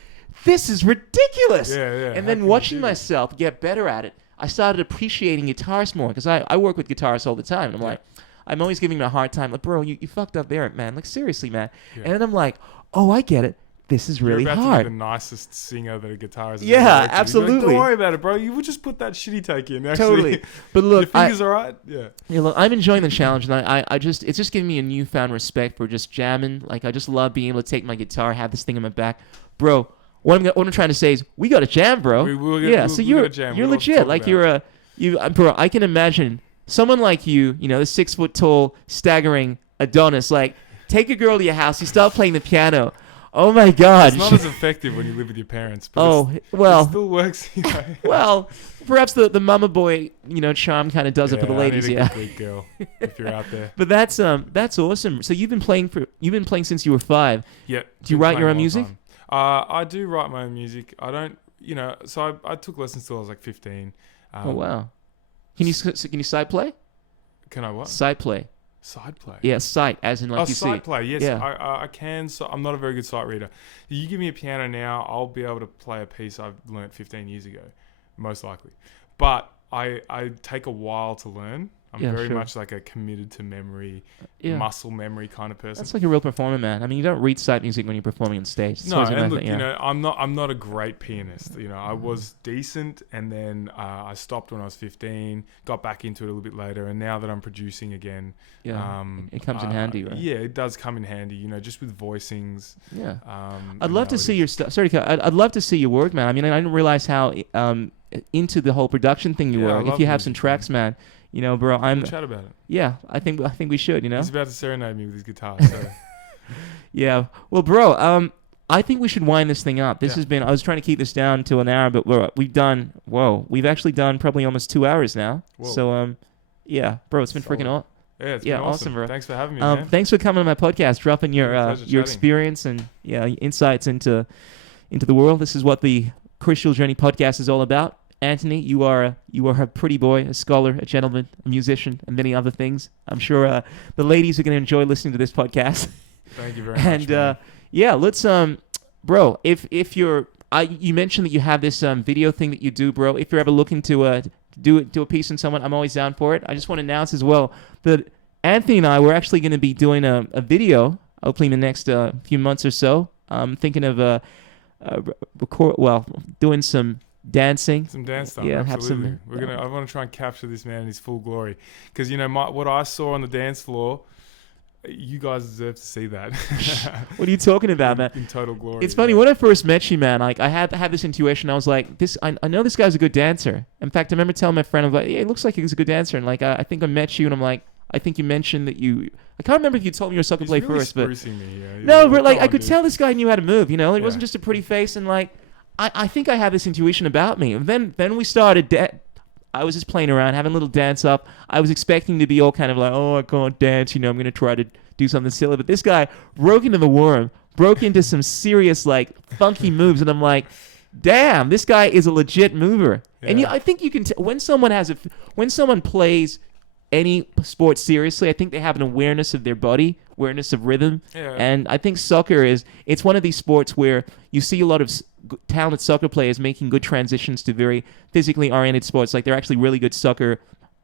this is ridiculous. And then watching myself get better at it, I started appreciating guitars more because I work with guitarists all the time. And I'm like, I'm always giving them a hard time. Like, bro, you fucked up there, man. Like, seriously, man. And then I'm like, oh, I get it. This is really You're about hard. to be the nicest singer that a guitarist has Yeah, ever worked with. absolutely. Don't worry about it, bro. You would just put that shitty take in. Actually. Totally. But look, your fingers all right? Yeah. Yeah, look, I'm enjoying the challenge, and it's just giving me a newfound respect for just jamming. Like, I just love being able to take my guitar, have this thing in my back, bro. What I'm trying to say is, we got to jam, bro. So you're legit. Like bro. I can imagine someone like you, the 6 foot tall, staggering Adonis. Like, take a girl to your house, you start playing the piano. Oh my God! It's not as effective when you live with your parents. But it still works. Well, perhaps the mama boy, charm kind of does it for the ladies. I need a good girl if you're out there. But that's awesome. So you've been playing since you were 5. Yeah. Do you write your own music? I do write my own music. I don't, so I took lessons till I was like 15. Oh wow! Can you side play? Can I what? Side play. Side play? Yeah, sight, as in like you see. Side play, yes. Yeah. I can. So I'm not a very good sight reader. You give me a piano now, I'll be able to play a piece I've learnt 15 years ago, most likely. But I take a while to learn. I'm very much like a committed to memory, muscle memory kind of person. That's like a real performer, man. I mean, you don't read sight music when you're performing on stage. No, and look, I'm not a great pianist. I was decent, and then I stopped when I was 15, got back into it a little bit later, and now that I'm producing again, it comes in handy, right? Yeah, it does come in handy. Just with voicings. Yeah. I'd love to see your stuff. Sorry, I'd love to see your work, man. I mean, I didn't realize how into the whole production thing you were. If you have some tracks, man. Bro, we'll chat about it. Yeah, I think we should. He's about to serenade me with his guitar. So. Yeah. Well, bro, I think we should wind this thing up. This has been. I was trying to keep this down to an hour, but we've actually done probably almost 2 hours now. Whoa. So, yeah, bro, it's been freaking awesome. Yeah, it's been awesome, bro. Thanks for having me, man. Thanks for coming on my podcast, dropping your experience and insights into the world. This is what the Crucial Journey podcast is all about. Anthony, you are a pretty boy, a scholar, a gentleman, a musician, and many other things. I'm sure the ladies are going to enjoy listening to this podcast. Thank you very much. And let's bro, if you're you mentioned that you have this video thing that you do, bro. If you're ever looking to do a piece on someone, I'm always down for it. I just want to announce as well that Anthony and I were actually going to be doing a video, hopefully in the next few months or so. I'm thinking of doing some dancing, some dance stuff. Yeah, absolutely. I want to try and capture this man in his full glory, because what I saw on the dance floor, you guys deserve to see that. What are you talking about, man? In total glory. It's funny, when I first met you, man. Like, I had this intuition. I was like, I know this guy's a good dancer. In fact, I remember telling my friend, I was like, yeah, it looks like he's a good dancer. And like, I think I met you, and I'm like, I think you mentioned that you. I can't remember if you told me you were sucker play really first, but me, no, but like I could tell this guy knew how to move. It wasn't just a pretty face, and like. I think I have this intuition about me. And then we started. I was just playing around, having a little dance up. I was expecting to be all kind of like, oh, I can't dance. I'm going to try to do something silly. But this guy broke into the worm, broke into some serious, like, funky moves. And I'm like, damn, this guy is a legit mover. Yeah. And I think you can when someone plays any sport seriously, I think they have an awareness of their body, awareness of rhythm. Yeah. And I think soccer it's one of these sports where you see a lot of talented soccer players making good transitions to very physically oriented sports. Like they're actually really good soccer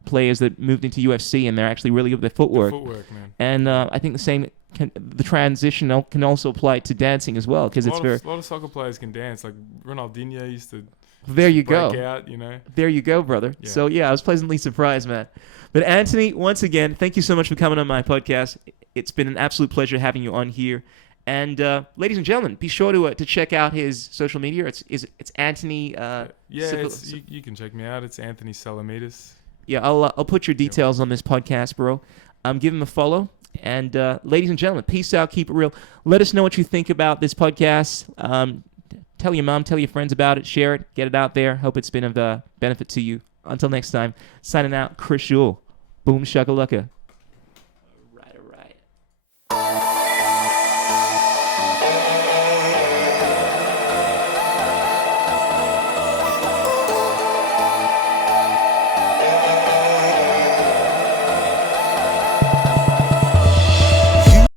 players that moved into UFC, and they're actually really good with their footwork. Footwork, man. And I think the transition can also apply to dancing as well, because it's very. A lot of soccer players can dance. Like Ronaldinho used to. There you break go. out, you know. There you go, brother. Yeah. So yeah, I was pleasantly surprised, man. But Anthony, once again, thank you so much for coming on my podcast. It's been an absolute pleasure having you on here. And ladies and gentlemen, be sure to check out his social media. It's Anthony. You can check me out. It's Anthony Selemidis. Yeah, I'll put your details on this podcast, bro. Give him a follow. And ladies and gentlemen, peace out. Keep it real. Let us know what you think about this podcast. Tell your mom, tell your friends about it. Share it. Get it out there. Hope it's been of benefit to you. Until next time, signing out, Chris Jewell. Boom shakalaka.